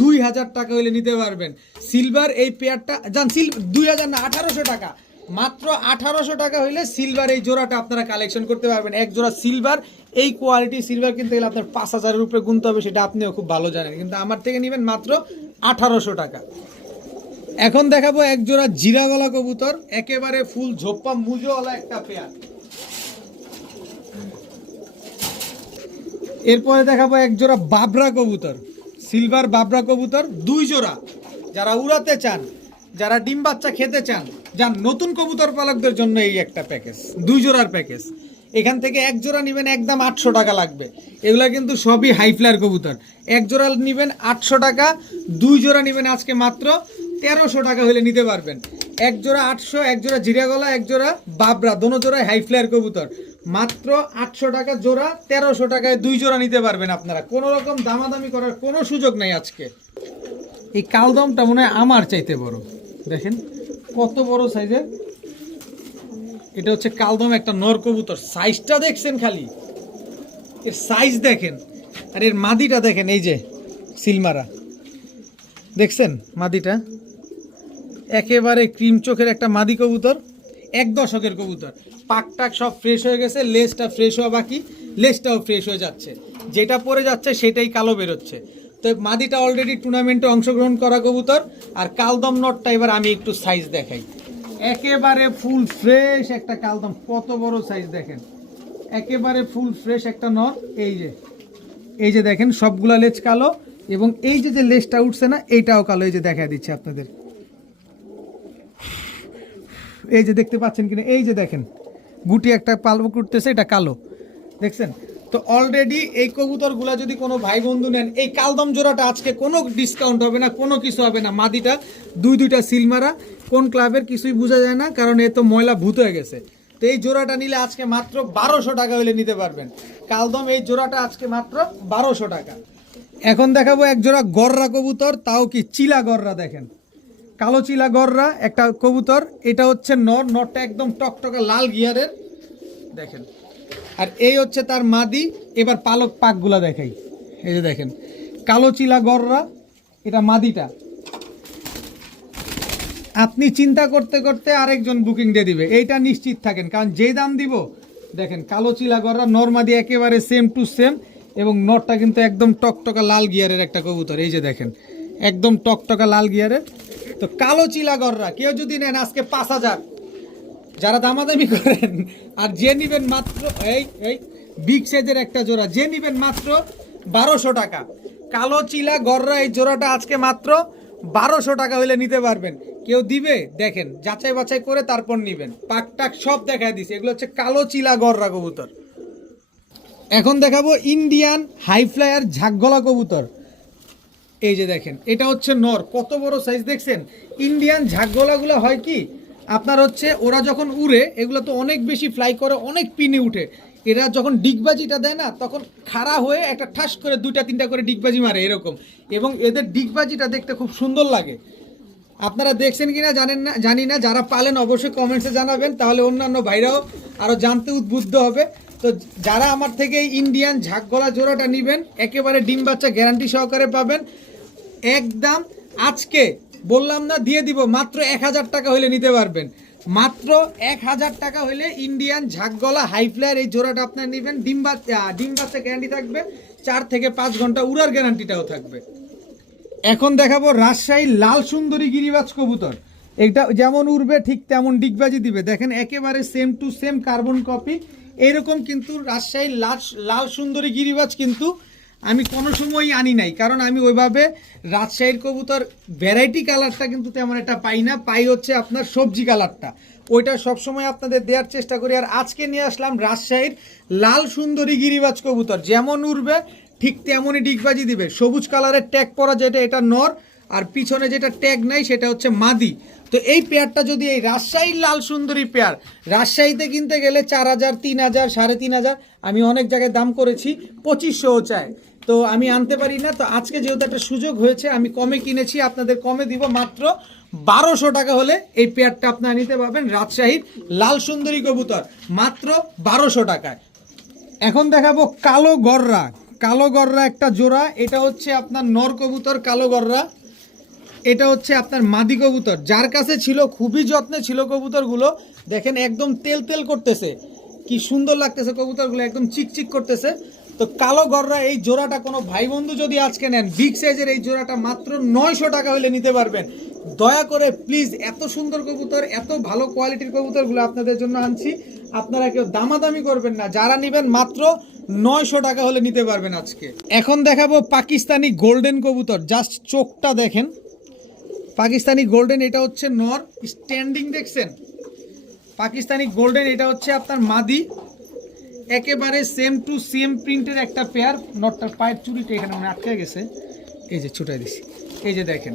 2000 টাকা হলে নিতে পারবেন। সিলভার এই পেয়ারটা জান 2000 না 1800 টাকা, মাত্র 1800 টাকা হইলে সিলভার এই জোড়াটা আপনারা কালেকশন করতে পারবেন। এক জোড়া সিলভার, এই কোয়ালিটি সিলভার কিনতে গেলে আপনার 5000-এর উপরে গুনতে হবে, সেটা আপনিও খুব ভালো জানেন, কিন্তু আমার থেকে নেবেন মাত্র 1800 টাকা। এখন দেখাবো এক জোড়া জিরা গলা কবুতর, একেবারে ফুল ঝোপ্পা মুজোওয়ালা একটা পেয়ার। এরপরে দেখাবো এক জোড়া বাবরা কবুতর, সিলভার বাবরা কবুতর, 2 জোড়া। যারা উড়াতে চান, যারা ডিম বাচ্চা খেতে চান, যান নতুন কবুতর পালকদের জন্য এই একটা প্যাকেজ, 2 জোড়ার প্যাকেজ। এখান থেকে এক জোড়া নেবেন একদম 800 টাকা লাগবে। এগুলা কিন্তু সবই হাই ফ্লায়ার কবুতর। এক জোড়া নেবেন 800 টাকা, 2 জোড়া নেবেন আজকে মাত্র 1300 টাকা হলে নিতে পারবেন। এক জোড়া 800, এক জোড়া জিরা গলা, এক জোড়া বাবরা, দোনো জোড়ায় হাই ফ্লায়ার কবুতর, মাত্র 800 টাকা জোড়া, 1300 টাকায় 2 জোড়া নিতে পারবেন আপনারা। কোনো রকম দামাদামি করার কোনো সুযোগ নেই আজকে। এই কালদমটা মনে হয় আমার চাইতে বড়, দেখেন কত বড় সাইজের। এটা হচ্ছে কালদম একটা নর কবুতর, সাইজটা দেখছেন, খালি এর সাইজ দেখেন। আর এর মাদিটা দেখেন, এই যে সিলমারা দেখছেন মাদিটা, একেবারে ক্রিম চোখের একটা মাদি কবুতর, 1 দশকের কবুতর। পাকটাক সব ফ্রেশ হয়ে গেছে, লেজটা ফ্রেশ হওয়া বাকি, লেজটাও ফ্রেশ হয়ে যাচ্ছে, যেটা পরে যাচ্ছে সেটাই কালো বেরোচ্ছে। তো মাদিটা অলরেডি টুর্নামেন্টে অংশগ্রহণ করা কবুতর। আর কালদম নটটা এবার আমি একটু সাইজ দেখাই, একেবারে ফুল ফ্রেশ একটা কালদম, কত বড় সাইজ দেখেন, একেবারে ফুল ফ্রেশ একটা নর। এই যে দেখেন সবগুলা লেজ কালো, এবং এই যে লেজটা উঠছে না এইটাও কালো। এই যে দেখা দিচ্ছে আপনাদের, এই যে দেখতে পাচ্ছেন কিনা, এই যে দেখেন গুটি একটা পালক উঠতেছে, এটা কালো, দেখছেন। তো অলরেডি এই কবুতরগুলা যদি কোনো ভাই বন্ধু নেন, এই কালদম জোড়াটা আজকে কোনো ডিসকাউন্ট হবে না, কোনো কিছু হবে না। মাদিটা দুইটা সিল মারা, কোন ক্লাবের কিছুই বোঝা যায় না, কারণ এ তো ময়লা ভূত হয়ে গেছে। তো এই জোড়াটা নিলে আজকে মাত্র 1200 টাকা হলে নিতে পারবেন। কালদম এই জোড়াটা আজকে মাত্র 1200 টাকা। এখন দেখাবো এক জোড়া গররা কবুতর, তাও কি চিলা গররা। দেখেন কালো চিলা গররা একটা কবুতর, এটা হচ্ছে নর, নরটা একদম টকটকা লাল গিয়ারের দেখেন। আর এই হচ্ছে তার মাদি। এবার পালক পাকগুলা দেখাই, এই যে দেখেন কালো চিলা গররা, এটা মাদিটা। আপনি চিন্তা করতে করতে আরেকজন বুকিং দিয়ে দিবে, এইটা নিশ্চিত থাকেন, কারণ যেই দাম দিব দেখেন কালো চিলা গররা নর মাদি একেবারে সেম টু সেম, এবং নরটা কিন্তু একদম টকটকা লাল গিয়ারের একটা কবুতর। এই যে দেখেন একদম টকটকা লাল গিয়ারের। তো কালো চিলা গররা কেউ যদি নেন আজকে 5000, যারা দামাদামি করেন, আর যে নিবেন মাত্র এই বিগ সাইজের একটা জোড়া, যে নিবেন মাত্র 1200 টাকা। কালো চিলা গররা এই জোড়াটা আজকে মাত্র 1200 টাকা হলে নিতে পারবেন। কেউ দিবে দেখেন, যাচাই বাছাই করে তারপর নিবেন। পাক টাক সব দেখায় দিছে, এগুলো হচ্ছে কালো চিলা গররা কবুতর। এখন দেখাবো ইন্ডিয়ান হাই ফ্লায়ার ঝাঁকগলা কবুতর। এই যে দেখেন এটা হচ্ছে নর, কত বড় সাইজ দেখছেন। ইন্ডিয়ান ঝাঁকগলাগুলো হয় কি আপনার হচ্ছে ওরা যখন উড়ে, এগুলো তো অনেক বেশি ফ্লাই করে, অনেক পিনে উঠে। এরা যখন ডিগবাজিটা দেয় না, তখন খাড়া হয়ে একটা ঠাস করে 2টা-3টা করে ডিগবাজি মারে এরকম, এবং এদের ডিগবাজিটা দেখতে খুব সুন্দর লাগে। আপনারা দেখছেন কিনা জানি না, যারা পালেন অবশ্যই কমেন্টসে জানাবেন, তাহলে অন্যান্য ভাইরাও আরও জানতে উদ্বুদ্ধ হবে। তো যারা আমার থেকে ইন্ডিয়ান ঝাঁকগলা জোড়াটা নেবেন, একেবারে ডিম বাচ্চা গ্যারান্টি সহকারে পাবেন। একদম আজকে বললাম না, দিয়ে দিব মাত্র 1000 টাকা হলে নিতে পারবেন। মাত্র 1000 টাকা হলে ইন্ডিয়ান ঝাঁকগলা হাই ফ্লায়ার এই জোড়াটা আপনার নেবেন। ডিম বাচ্চা গ্যারান্টি থাকবে, 4 থেকে 5 ঘন্টা উড়ার গ্যারান্টিটাও থাকবে। এখন দেখাবো রাজশাহী লাল সুন্দরী গিরিবাজ কবুতর। এটা যেমন উড়বে ঠিক তেমন ডিগবাজি দিবে। দেখেন একেবারে same to same carbon copy. এরকম কিন্তু রাজশাহী লাল সুন্দরী গিরিবাজ কিন্তু আমি কোনো সময়ই আনি নাই, কারণ আমি ওইভাবে রাজশাহীর কবুতর ভ্যারাইটি কালারটা কিন্তু তেমন একটা পাই না, পাই হচ্ছে আপনার সবজি কালারটা, ওইটা সবসময় আপনাদের দেওয়ার চেষ্টা করি। আর আজকে নিয়ে আসলাম রাজশাহীর লাল সুন্দরী গিরিবাজ কবুতর, যেমন উড়বে ঠিক তেমনই ডিগবাজি দিবে। সবুজ কালারের ট্যাগ পরা যেটা, এটা নর, আর পিছনে যেটা ট্যাগ নাই সেটা হচ্ছে মাদি। তো এই পেয়ারটা যদি, এই রাজশাহীর লাল সুন্দরী পেয়ার রাজশাহীতে কিনতে গেলে 4000, 3000, 3500, আমি অনেক জায়গায় দাম করেছি, 2500 চায়। তো আমি আনতে পারি না। তো আজকে যেহেতু একটা সুযোগ হয়েছে, আমি কমে কিনেছি, আপনাদের কমে দিব। মাত্র 1200 টাকা হলে এই পেয়ারটা আপনারা নিতে পারবেন। রাজশাহীর লাল সুন্দরী কবুতর মাত্র 1200 টাকায়। এখন দেখাবো কালো গররা। কালো গররা একটা জোড়া, এটা হচ্ছে আপনার নর কবুতর কালো গররা, এটা হচ্ছে আপনার মাদি কবুতর। যার কাছে ছিল খুবই যত্নে ছিল কবুতরগুলো, দেখেন একদম তেল তেল করতেছে, কি সুন্দর লাগতেছে কবুতরগুলো, একদম চিকচিক করতেছে। তো কালো গররা এই জোড়াটা কোনো ভাই বন্ধু যদি আজকে নেন, বিগ সাইজের এই জোড়াটা মাত্র 900 টাকা হলে নিতে পারবেন। দয়া করে প্লিজ, এত সুন্দর কবুতর, এত ভালো কোয়ালিটির কবুতরগুলো আপনাদের জন্য আনছি, আপনারা কেউ দামাদামি করবেন না। যারা নেবেন মাত্র 900 টাকা হলে নিতে পারবেন আজকে। এখন দেখাবো পাকিস্তানি গোল্ডেন কবুতর, জাস্ট চোখটা দেখেন, পাকিস্তানি গোল্ডেন, এটা হচ্ছে নর, স্ট্যান্ডিং দেখছেন। পাকিস্তানি গোল্ডেন এটা হচ্ছে আপনার মাদি, একেবারে সেম টু সেম প্রিন্টের একটা পেয়ার। নটটার পায়ের চুড়িটা এখানে মনে আটকে গেছে, এই যে ছুটাই দিছি, এই যে দেখেন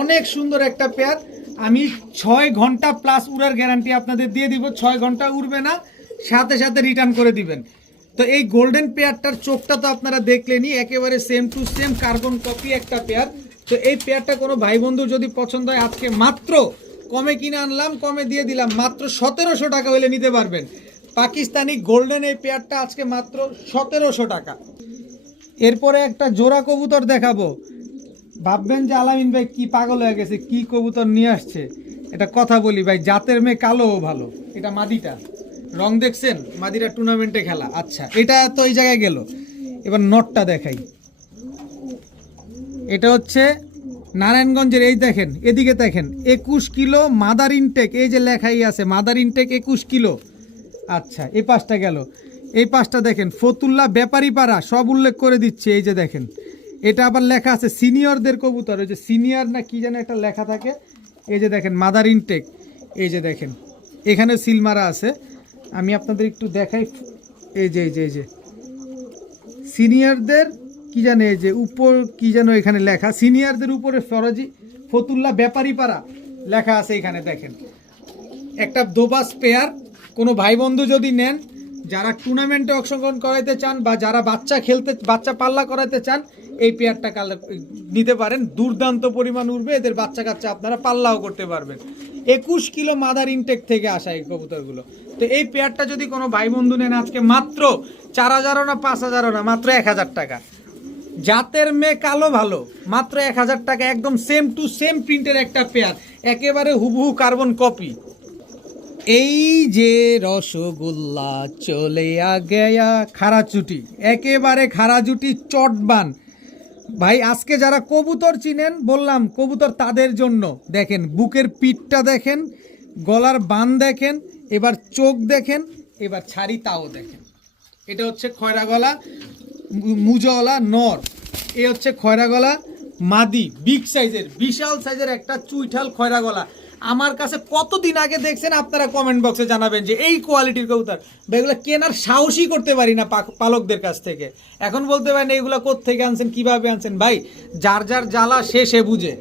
অনেক সুন্দর একটা পেয়ার। আমি 6 ঘন্টা প্লাস উড়ার গ্যারান্টি আপনাদের দিয়ে দিব। 6 ঘন্টা উড়বে না, সাথে সাথে রিটার্ন করে দিবেন। তো এই গোল্ডেন পেয়ারটার চোখটা তো আপনারা দেখলেনই, একেবারে same to same carbon copy একটা পেয়ার। তো এই পেয়ারটা কোনো ভাই বন্ধু যদি পছন্দ হয়, আজকে মাত্র কমে কিনে আনলাম, কমে দিয়ে দিলাম, মাত্র 1700 টাকা হলে নিতে পারবেন। পাকিস্তানি গোল্ডেন এই পেয়ারটা আজকে মাত্র 1700 টাকা। এরপরে একটা জোড়া কবুতর দেখাবো। ভাববেন যে আলামিন ভাই কি পাগল হয়ে গেছে, কি কবুতর নিয়ে আসছে। এটা কথা বলি ভাই, জাতের মেয়ে কালো ভালো। এটা মাদিটা, রং দেখছেন, মাদিরা টুর্নামেন্টে খেলা। আচ্ছা, এটা তো এই জায়গায় গেল। এবার নটটা দেখাই, এটা হচ্ছে নারায়ণগঞ্জের, এই দেখেন এদিকে দেখেন 21 কিলো মাদার ইনটেক, এই যে লেখাই আছে মাদার ইনটেক 21 কিলো। আচ্ছা, এই পাশটা গেল, এই পাশটা দেখেন ফতুল্লা ব্যাপারী পাড়া, সব উল্লেখ করে দিচ্ছে। এই যে দেখেন, এটা আবার লেখা আছে সিনিয়রদের কবুতর, ওই যে সিনিয়র না কি যেন একটা লেখা থাকে। এই যে দেখেন মাদার ইনটেক, এই যে দেখেন এখানে সিল মারা আছে। আমি আপনাদের একটু দেখাই, এই যে সিনিয়রদের কি জানে যে উপর কি যেন এখানে লেখা, সিনিয়রদের উপরে ফরজি ফতুল্লা ব্যাপারী পাড়া লেখা আছে এখানে দেখেন। একটা দোবাস পেয়ার, কোনো ভাই বন্ধু যদি নেন, যারা টুর্নামেন্টে অংশগ্রহণ করাইতে চান বা যারা বাচ্চা পাল্লা করাইতে চান, এই পেয়ারটা নিতে পারেন। দুর্দান্ত পরিমাণ উঠবে, এদের বাচ্চা কাচ্চা আপনারা পাল্লাও করতে পারবেন। 21 কিলো মাদার ইনটেক থেকে আসা এই কবুতরগুলো। তো এই পেয়ারটা যদি কোনো ভাই বন্ধু নেন আজকে মাত্র 4000 না 5000 না, মাত্র 1000 টাকা। জাতের মেয়ে কালো ভালো, মাত্র 1000 টাকা, একদম সেম টু সেম প্রিন্টের একটা পেয়ার, একেবারে হুবহু কার্বন কপি। এই যে রসগোল্লা চলে গেয়া খারাচুটি, একেবারে খারাচুটি চটবান ভাই। আজকে যারা কবুতর চিনেন, বললাম কবুতর তাদের জন্য। দেখেন বুকের পিঠটা দেখেন, গলার বান দেখেন, এবার চোখ দেখেন, এবার ছাড়ি তাও দেখেন। এটা হচ্ছে খয়রা গলা মুজওয়ালা নর, এ হচ্ছে খয়রা গলা মাদি, বিগ সাইজের বিশাল সাইজের একটা চুইঠাল খয়রা গলা। আমার কাছে কতদিন আগে দেখছেন আপনারা কমেন্ট বক্সে জানাবেন যে এই কোয়ালিটির কবুতর, এগুলো কেনার সাহসই করতে পারি না পালকদের কাছ থেকে। এখন বলতে পারেন এইগুলো কোত্থেকে আনছেন, কিভাবে আনছেন। ভাই যার যার জ্বালা সে বুঝে,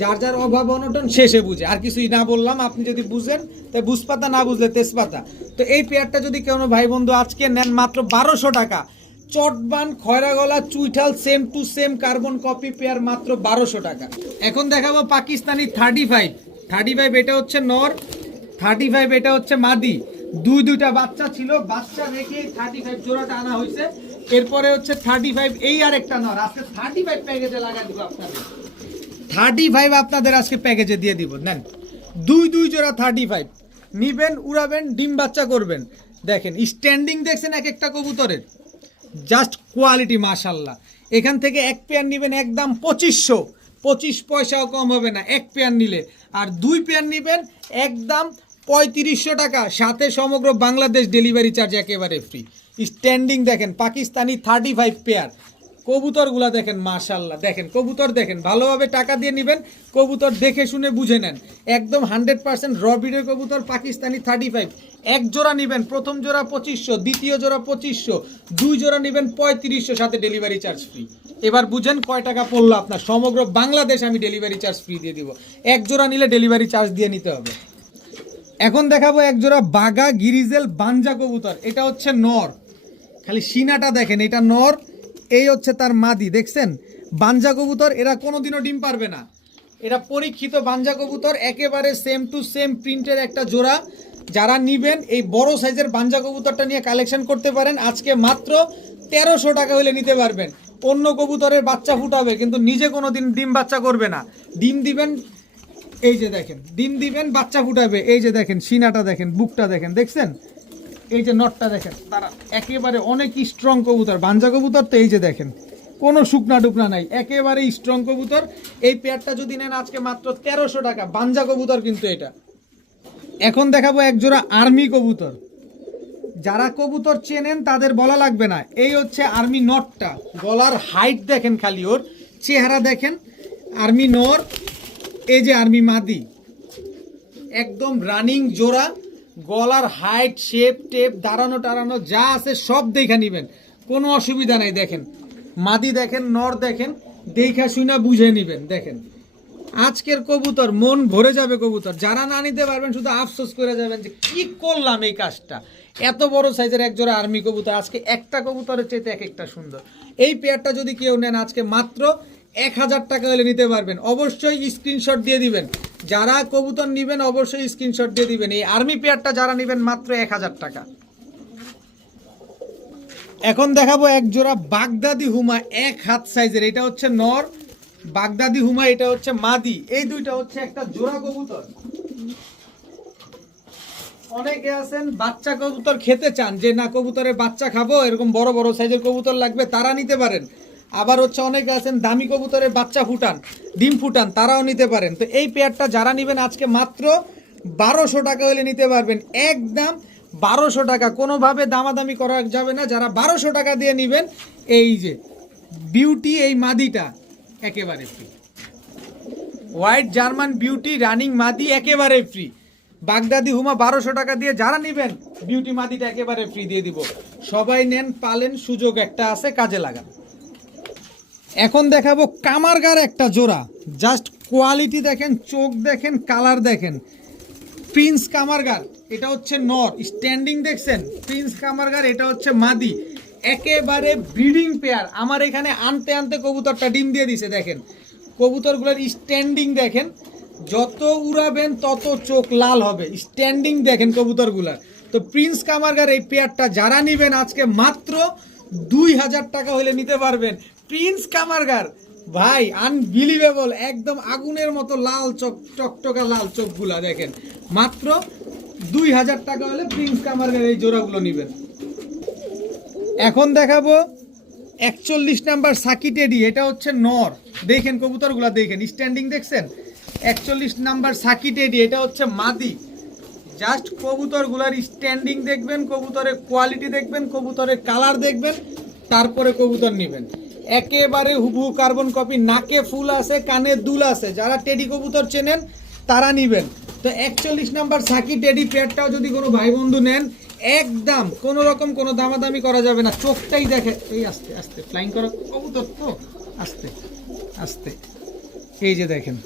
যার যার অভাব অনটন সে বুঝে, আর কিছুই না বললাম। আপনি যদি বুঝেন তাই বুঝপাতা, না বুঝলে তেজপাতা। তো এই পেয়ারটা যদি কেউ ভাই বন্ধু আজকে নেন মাত্র 1200 টাকা, চটবান খয়রা গলা চুইঠাল same to same carbon copy pair, মাত্র 1200 টাকা। এখন দেখাবো পাকিস্তানি 35, এটা হচ্ছে নর, 35 এটা হচ্ছে মাদি। দুইটা বাচ্চা ছিল, বাচ্চা রেখে 35 জোড়াটা আনা হয়েছে। এরপরে হচ্ছে 35, এই আর একটা নর। আজকে 35 প্যাকেজে লাগা দিব আপনাদের, 35 আপনাদের আজকে প্যাকেজে দিয়ে দিব। নেন দুই জোড়া 35 নিবেন, উড়াবেন, ডিম বাচ্চা করবেন। দেখেন স্ট্যান্ডিং দেখছেন এক একটা কবুতরের, জাস্ট কোয়ালিটি মাশাল্লাহ। এখান থেকে এক পেয়ার নিবেন একদম 2500 পয়সাও কম হবে না এক পেয়ার নিলে। আর 2 পেয়ার নিবেন একদম 3500 টাকা, সাথে সমগ্র বাংলাদেশ ডেলিভারি চার্জ একেবারে ফ্রি। স্ট্যান্ডিং দেখেন পাকিস্তানি 35 পেয়ার, কবুতরগুলা দেখেন মাশাল্লাহ। দেখেন কবুতর দেখেন, ভালোভাবে টাকা দিয়ে নেবেন, কবুতর দেখে শুনে বুঝে নেন। একদম 100% র ব্রিডের কবুতর পাকিস্তানি 35। এক জোড়া নেবেন, প্রথম জোড়া 2500, দ্বিতীয় জোড়া 2500, 2 জোড়া নেবেন 3500, সাথে ডেলিভারি চার্জ ফ্রি। এবার বুঝেন কয় টাকা পড়লো আপনার। সমগ্র বাংলাদেশ আমি ডেলিভারি চার্জ ফ্রি দিয়ে দিব, এক জোড়া নিলে ডেলিভারি চার্জ দিয়ে নিতে হবে। এখন দেখাবো এক জোড়া বাগা গিরিজেল বাঞ্জা কবুতর, এটা হচ্ছে নর। খালি সিনাটা দেখেন, এটা নর, এই হচ্ছে তার মাদি। দেখছেন বাঞ্জা কবুতর, এরা কোনোদিনও ডিম পারবে না, এরা পরীক্ষিত বাঞ্জা কবুতর, একেবারে সেম টু সেম প্রিন্টের একটা জোড়া। যারা নিবেন এই বড় সাইজের বাঞ্জা কবুতরটা নিয়ে কালেকশন করতে পারেন। আজকে মাত্র 1300 টাকা হলে নিতে পারবেন। অন্য কবুতরের বাচ্চা ফুটাবে কিন্তু নিজে কোনো দিন ডিম বাচ্চা করবে না। ডিম দিবেন, এই যে দেখেন, ডিম দিবেন বাচ্চা ফুটাবে। এই যে দেখেন সিনাটা দেখেন, বুকটা দেখেন, দেখছেন এই যে নটটা দেখেন, তারা একেবারে অনেক স্ট্রং কবুতর। বাঞ্জা কবুতর তো এই যে দেখেন, কোনো শুকনা টুকনা নাই, একেবারে স্ট্রং কবুতর। এই পেয়ারটা যদি নেন আজকে মাত্র 1300 টাকা, বাঞ্জা কবুতর কিন্তু এটা। এখন দেখাবো এক জোড়া আর্মি কবুতর, যারা কবুতর চেনেন তাদের বলা লাগবে না। এই হচ্ছে আর্মি নটটা, গলার হাইট দেখেন, খালি ওর চেহারা দেখেন। আর্মি নর, এই যে আর্মি মাদি, একদম রানিং জোড়া। গলার হাইট, শেপ টেপ, দাঁড়ানো টাড়ানো যা আছে সব দেখা নিবেন, কোনো অসুবিধা নাই। দেখেন মাদি দেখেন, নর দেখেন, দেখা শুনে বুঝে নিবেন। দেখেন আজকের কবুতর মন ভরে যাবে কবুতর। যারা না নিতে পারবেন শুধু আফসোস করে যাবেন যে কি করলাম এই কাজটা। এত বড় সাইজের এক জোড়া আর্মি কবুতর, আজকে একটা কবুতরের চাইতে এক একটা সুন্দর। এই পেয়ারটা যদি কেউ নেন আজকে মাত্র 1000 টাকা হলে নিতে পারবেন। অবশ্যই স্ক্রিনশট দিয়ে দিবেন, যারা কবুতর নেবেন অবশ্যই স্ক্রিনশট দিয়ে দিবেন। এই আর্মি পেয়ারটা যারা নেবেন মাত্র 1000 টাকা। এখন দেখাবো এক জোড়া বাগদাদি হুমা, 1 হাত সাইজের, এটা হচ্ছে নর। বাগদাদি হুমা, এটা হচ্ছে মাদি। এই দুইটা হচ্ছে একটা জোড়া কবুতর। অনেকে আছেন বাচ্চা কবুতর খেতে চান, যে না কবুতরের বাচ্চা খাবো, এরকম বড় বড় সাইজের কবুতর লাগবে, তারা নিতে পারেন। আবার হচ্ছে অনেকে আছেন দামি কবুতরের বাচ্চা ফুটান, ডিম ফুটান, তারাও নিতে পারেন। তো এই পেয়ারটা যারা নেবেন আজকে মাত্র 1200 টাকা হলে নিতে পারবেন, একদম 1200 টাকা, কোনোভাবে দামাদামি করা যাবে না। যারা 1200 টাকা দিয়ে নেবেন, এই যে বিউটি এই মাদিটা একেবারে free, white German beauty running মাদি একেবারে ফ্রি। বাগদাদি হুমা 1200 টাকা দিয়ে যারা নেবেন বিউটি মাদিটা একেবারে ফ্রি দিয়ে দিব। সবাই নেন, পালেন, সুযোগ একটা আছে, কাজে লাগান। এখন দেখাবো কামারগার একটা জোড়া, জাস্ট কোয়ালিটি দেখেন, চোখ দেখেন, কালার দেখেন। প্রিন্স কামারগার, এটা হচ্ছে নর, স্ট্যান্ডিং দেখছেন। প্রিন্স কামারগার, এটা হচ্ছে মাদি, একেবারে ব্রিডিং পেয়ার। আমার এখানে আনতে আনতে কবুতরটা ডিম দিয়ে দিছে। দেখেন কবুতরগুলোর স্ট্যান্ডিং দেখেন, যত উড়াবেন তত চোখ লাল হবে। স্ট্যান্ডিং দেখেন কবুতরগুলার। তো প্রিন্স কামারগার এই পেয়ারটা যারা নেবেন আজকে মাত্র 2000 টাকা হলে নিতে পারবেন। প্রিন্স কামারগার ভাই আনবিলিভেবল, একদম আগুনের মতো লাল চোখ, টকটকা লাল চোখগুলা দেখেন। মাত্র 2000 টাকা হলে প্রিন্স কামারগার এই জোড়াগুলো নেবেন। এখন দেখাবো 41 নাম্বার সাকি টেডি, এটা হচ্ছে নর। দেখেন কবুতরগুলা দেখেন, স্ট্যান্ডিং দেখছেন। 41 নাম্বার সাকি টেডি, এটা হচ্ছে মাদি। জাস্ট কবুতরগুলার স্ট্যান্ডিং দেখবেন, কবুতরের কোয়ালিটি দেখবেন, কবুতরের কালার দেখবেন, তারপরে কবুতর নেবেন। একেবারে হুবহু কার্বন কপি, নাকে ফুল আছে, কানে দুল আছে। যারা টেডি কবুতর চেনেন তারা নেবেন। তো 41 নাম্বার সাকি টেডি পেয়ারটাও যদি কোনো ভাই বন্ধু নেন, একদম কোনো রকম কোনো দামাদামি করা যাবে না। চোখটাই দেখে, এই আস্তে আস্তে ফ্লাইং করা কবুতর তো, আস্তে আস্তে, এই যে দেখেন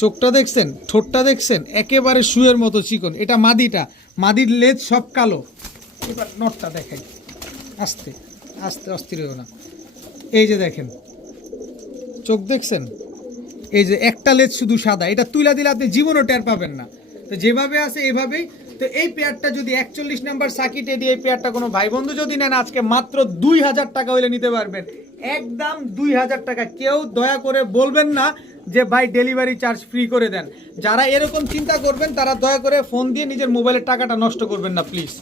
চোখটা দেখছেন, ঠোঁটটা দেখছেন, একেবারে শুয়ের মতো চিকন। এটা মাদিটা, মাদির লেজ সব কালো। এবার নটটা দেখাই, আস্তে আস্তে, অস্থির হইও না। এই যে দেখেন চোখ দেখছেন, এই যে একটা লেজ শুধু সাদা, এটা তুইলা দিলে আপনি জীবনও টের পাবেন না। তো যেভাবে আছে এভাবেই। তো এই পেয়ারটা যদি 41 নাম্বার সাকি টেডি, এই পেয়ারটা কোনো ভাই বন্ধু যদি নেন আজকে মাত্র 2000 টাকা হইলে নিতে পারবেন। একদম 2000 টাকা। কেউ দয়া করে বলবেন না যে ভাই ডেলিভারি চার্জ ফ্রি করে দেন। যারা এরকম চিন্তা করবেন তারা দয়া করে ফোন দিয়ে নিজের মোবাইলের টাকাটা নষ্ট করবেন না প্লিজ।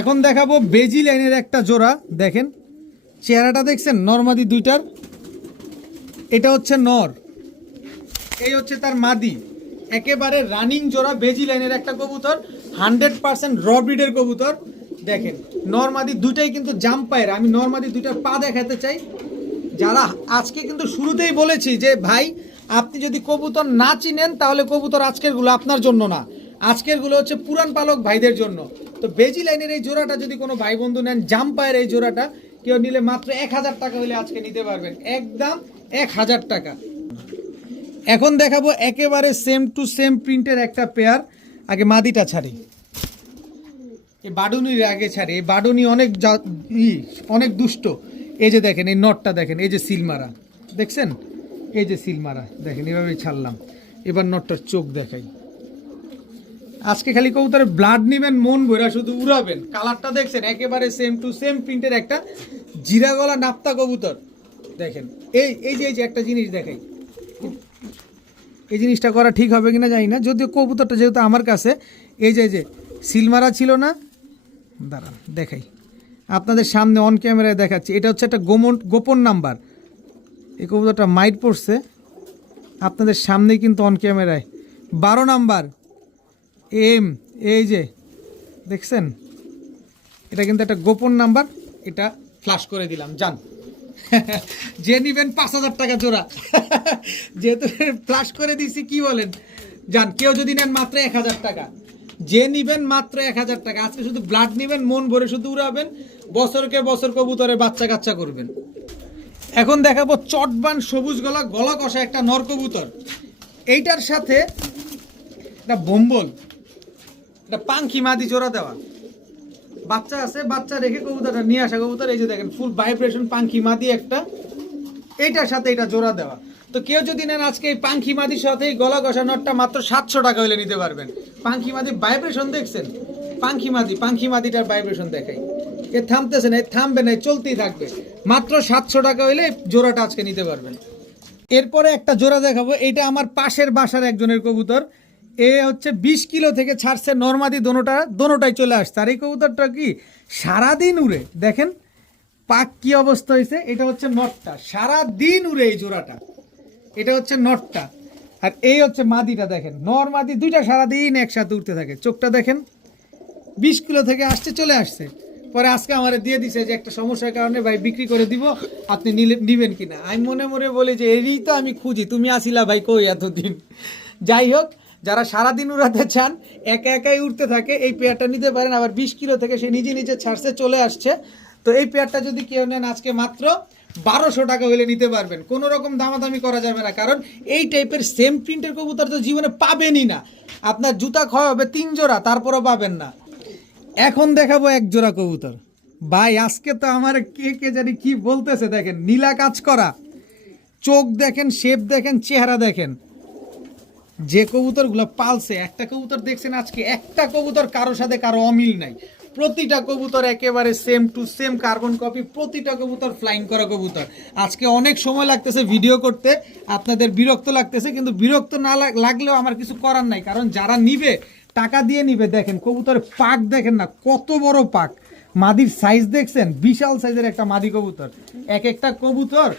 এখন দেখাবো বেজি লাইনের একটা জোড়া, দেখেন চেহারাটা দেখছেন, নরমাদি দুইটার। এটা হচ্ছে নর, এই হচ্ছে তার মাদি। একেবারে রানিং জোড়া, বেজি লাইনের একটা কবুতর, 100% র ব্রিডের কবুতর। দেখেন নরমাদি দুইটাই কিন্তু জাম্প পায়ের। আমি নরমাদি দুইটার পা দেখাতে চাই। যারা আজকে কিন্তু শুরুতেই বলেছি যে ভাই আপনি যদি কবুতর না চিনেন তাহলে কবুতর আজকেরগুলো আপনার জন্য না, আজকেরগুলো হচ্ছে পুরান পালক ভাইদের জন্য। তো বেজি লাইনের এই জোড়াটা যদি কোনো ভাই বন্ধু নেন, জাম্প পায়ের এই জোড়াটা কেউ নিলে মাত্র 1000 টাকা হলে আজকে নিতে পারবেন, একদম 1000 টাকা। এখন দেখাবো একেবারে সেম টু সেম প্রিন্টের একটা পেয়ার। আগে মাদিটা ছাড়ি, এই বাডুনির আগে ছাড়ি। এই বাডুনি অনেক দুষ্ট। এই যে দেখেন এই নটটা দেখেন, এই যে সিলমারা দেখছেন, এই যে সিলমারা দেখেন, এভাবেই ছাড়লাম। এবার নটটার চোখ দেখাই। আজকে খালি কবুতরের ব্লাড নেবেন, মন ভরা শুধু উড়াবেন। কালারটা দেখছেন, একেবারে সেম টু সেম প্রিন্টের একটা জিরা গলা নাপ্তা কবুতর। দেখেন এই যে একটা জিনিস দেখাই, এই জিনিসটা করা ঠিক হবে কিনা জানি না, যদিও কবুতরটা যেহেতু আমার কাছে। এই যে সিলমারা ছিল না, দাঁড়ান দেখাই আপনাদের সামনে, অন ক্যামেরায় দেখাচ্ছি। এটা হচ্ছে একটা গোপন নাম্বার। এই কবুতরটা মাইট পড়ছে আপনাদের সামনেই কিন্তু অন ক্যামেরায়। 12 নাম্বার এই যে দেখছেন, এটা কিন্তু একটা গোপন নাম্বার। এটা ফ্ল্যাশ করে দিলাম, যান যে নিবেন 5000 টাকা জোড়া যেহেতু ফ্ল্যাশ করে দিছি, কি বলেন, যান। কেউ যদি নেন মাত্র 1000 টাকা, যে নিবেন মাত্র 1000 টাকা। আজকে শুধু ব্লাড নিবেন, মন ভরে শুধু উড়াবেন, বছরকে বছর কবুতরে বাচ্চা কাচ্চা করবেন। এখন দেখাবো চটবান সবুজ গলা কষা একটা নর কবুতর। এইটার সাথে একটা বোম্বল, একটা পাঙ্খি মাদি জোড়া দেওয়া। বাচ্চা আছে, বাচ্চা রেখে কবুতরটা নিয়ে আসা কবুতর। এই যে দেখেন ফুল ভাইব্রেশন পাঙ্খি মাদি একটা, এইটার সাথে এটা জোড়া দেওয়া। তো কেউ যদি নেন আজকে এই পাঙ্খি মাদির সাথে এই গলা কষা নটটা মাত্র 700 টাকা হলে নিতে পারবেন। পাঙ্খি মাদির ভাইব্রেশন দেখছেন, পাঙ্খি মাদিটার ভাইব্রেশন দেখাই। এ থামতেছে না, থামবে না, চলতেই থাকবে। মাত্র 700 টাকা হলে জোড়াটা আজকে নিতে পারবেন। এরপরে একটা জোড়া দেখাবো, এটা আমার পাশের বাসার একজনের কবুতর। এ হচ্ছে 20 কিলো থেকে ছাড়ছে, নরমাদি দোনোটাই চলে আসছে। আর এই কবুতরটা কি সারাদিন উড়ে, দেখেন পাক কি অবস্থা হয়েছে। এটা হচ্ছে নটটা, সারাদিন উড়ে এই জোড়াটা। এটা হচ্ছে নটটা, আর এই হচ্ছে মাদিটা। দেখেন নরমাদি দুইটা সারাদিন একসাথে উঠতে থাকে। চোখটা দেখেন, 20 কিলো থেকে আসছে, চলে আসছে। পরে আজকে আমার দিয়ে দিছে যে একটা সমস্যার কারণে ভাই বিক্রি করে দিব, আপনি নিবেন কিনা। আমি মনে মনে বলি যে এরই তো আমি খুঁজি, তুমি আসিলা ভাই কই এতদিন। যাই হোক, যারা সারাদিন উড়াতে চান, একা একাই উঠতে থাকে, এই পেয়ারটা নিতে পারেন। আবার 20 কিলো থেকে সে নিজে নিজে ছাড়ছে চলে আসছে। তো এই পেয়ারটা যদি কেউ নেন আজকে মাত্র 1200 টাকা হলে নিতে পারবেন। কোনো রকম দামাদামি করা যাবে না, কারণ এই টাইপের সেম প্রিন্টের কবুতর তো জীবনে পাবেনই না। আপনার জুতা ক্ষয় হবে 3 জোড়া, তারপরও পাবেন না। এখন দেখাবো এক জোড়া কবুতর। ভাই আজকে তো আমার কে জানি কি বলতেছে, দেখেন নীলা কাজ করা, চোখ দেখেন, শেপ দেখেন, চেহারা দেখেন। যে কবুতরগুলো পালছে, একটা কবুতর দেখছেন আজকে, একটা কবুতর কারোর সাথে কারো অমিল নাই। প্রতিটা কবুতর একেবারে same to same carbon copy, প্রতিটা কবুতর ফ্লাইং করা কবুতর। আজকে অনেক সময় লাগতেছে ভিডিও করতে, আপনাদের বিরক্ত লাগতেছে, কিন্তু বিরক্ত না লাগলেও আমার কিছু করার নাই, কারণ যারা নিবে টাকা দিয়ে নিবে। দেখেন কবুতরের পাক দেখেন না, কত বড় পাক। মাদির সাইজ দেখছেন, বিশাল সাইজের একটা মাদি কবুতর। এক একটা কবুতর,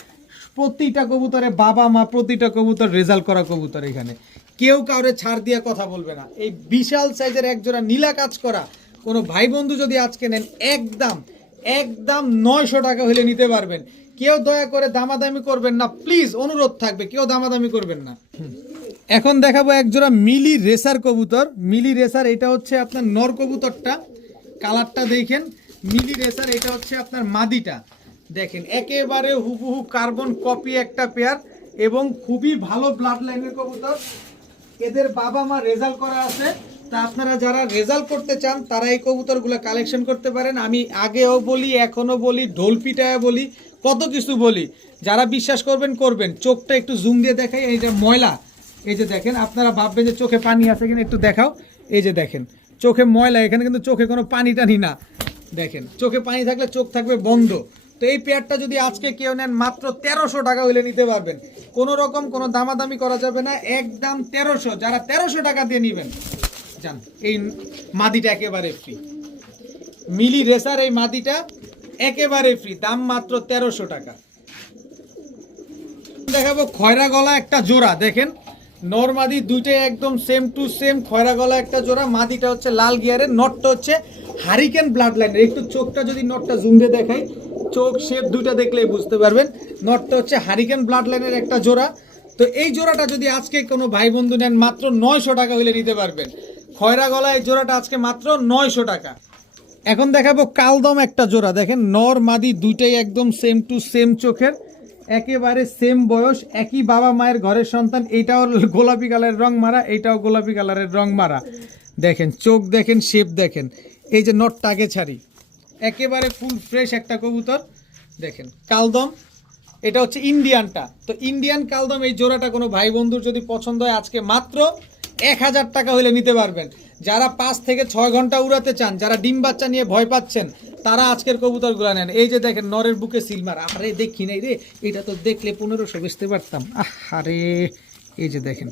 প্রতিটা কবুতরে বাবা মা, প্রতিটা কবুতর রেজাল্ট করা কবুতর। এখানে কেউ কাউরে ছাড় দিয়ে কথা বলবে না। এই বিশাল সাইজের একজোড়া নীলা কাজ করা কোনো ভাই বন্ধু যদি আজকে নেন, একদম 900 টাকা হলে নিতে পারবেন। কেউ দয়া করে দামাদামি করবেন না, প্লিজ, অনুরোধ থাকবে, কেউ দামাদামি করবেন না। এখন দেখাবো একজোড়া মিলি রেসার কবুতর। মিলি রেসার, এটা হচ্ছে আপনার নর কবুতরটা, কালারটা দেখেন। মিলি রেসার, এটা হচ্ছে আপনার মাদিটা। দেখেন একেবারে হুবহু কার্বন কপি একটা পেয়ার, এবং খুবই ভালো ব্লাড লাইনের কবুতর। এদের বাবা মা রেজাল্ট করা আছে। তা আপনারা যারা রেজাল্ট করতে চান তারা এই কবুতরগুলো কালেকশন করতে পারেন। আমি আগেও বলি, এখনো বলি, ঢোল পিটায় বলি, কত কিছু বলি। যারা বিশ্বাস করবেন করবেন। চোখটা একটু জুম দিয়ে দেখাই, এই যে ময়লা, এই যে দেখেন, আপনারা ভাববেন যে চোখে পানি আছে কিনা, একটু দেখাও। এই যে দেখেন চোখে ময়লা, এখানে কিন্তু চোখে কোনো পানি টানি না। দেখেন চোখে পানি থাকলে চোখ থাকবে বন্ধ। তো এই পেয়ারটা যদি আজকে কেউ নেন মাত্র 1300 টাকা হলে নিতে পারবেন। কোনো রকম কোনো দামাদামি করা যাবে না, একদম 1300। যারা 1300 টাকা দিয়ে নেবেন জান, এই মাদিটা একেবারে ফ্রি। মিলি রেসার এই মাদিটা একেবারে ফ্রি, দাম মাত্র 1300 টাকা। দেখাবো খয়রা গলা একটা জোড়া। দেখেন নর মাদি দুইটাই একদম সেম টু সেম, খয়রা গলা একটা জোড়া। মাদিটা হচ্ছে লাল গিয়ারের, নটটা হচ্ছে হারিকেন ব্লাড লাইনের। একটু চোখটা যদি নটটা জুম দিয়ে দেখাই, চোখ শেপ দুইটা দেখলেই বুঝতে পারবেন। নটটা হচ্ছে হারিকেন ব্লাড লাইনের একটা জোড়া। তো এই জোড়াটা যদি আজকে কোনো ভাই বন্ধু নেন মাত্র 900 টাকা হলে নিতে পারবেন। খয়রা গলা এই জোড়াটা আজকে মাত্র 900 টাকা। এখন দেখাবো কালদম একটা জোড়া। দেখেন নর মাদি দুইটাই একদম সেম টু সেম চোখের, একেবারে সেম বয়স, একই বাবা মায়ের ঘরের সন্তান। এইটাও গোলাপি কালারের রং মারা, এইটাও গোলাপি কালারের রং মারা। দেখেন চোখ দেখেন, শেপ দেখেন। এই যে নটটা আগে ছাড়ি, একেবারে ফুল ফ্রেশ একটা কবুতর। দেখেন কালদম, এটা হচ্ছে ইন্ডিয়ানটা। তো ইন্ডিয়ান কালদম এই জোড়াটা কোনো ভাই বন্ধুর যদি পছন্দ হয় আজকে মাত্র 1000 টাকা হলে নিতে পারবেন। যারা 5 থেকে 6 ঘন্টা উড়াতে চান, যারা ডিম বাচ্চা নিয়ে ভয় পাচ্ছেন, তারা আজকের কবুতরগুলো নেন। এই যে দেখেন নরের বুকে সিলমার, আরে দেখি নাই রে, এটা তো দেখলে 1500 বেচতে পারতাম। আরে এই যে দেখেন,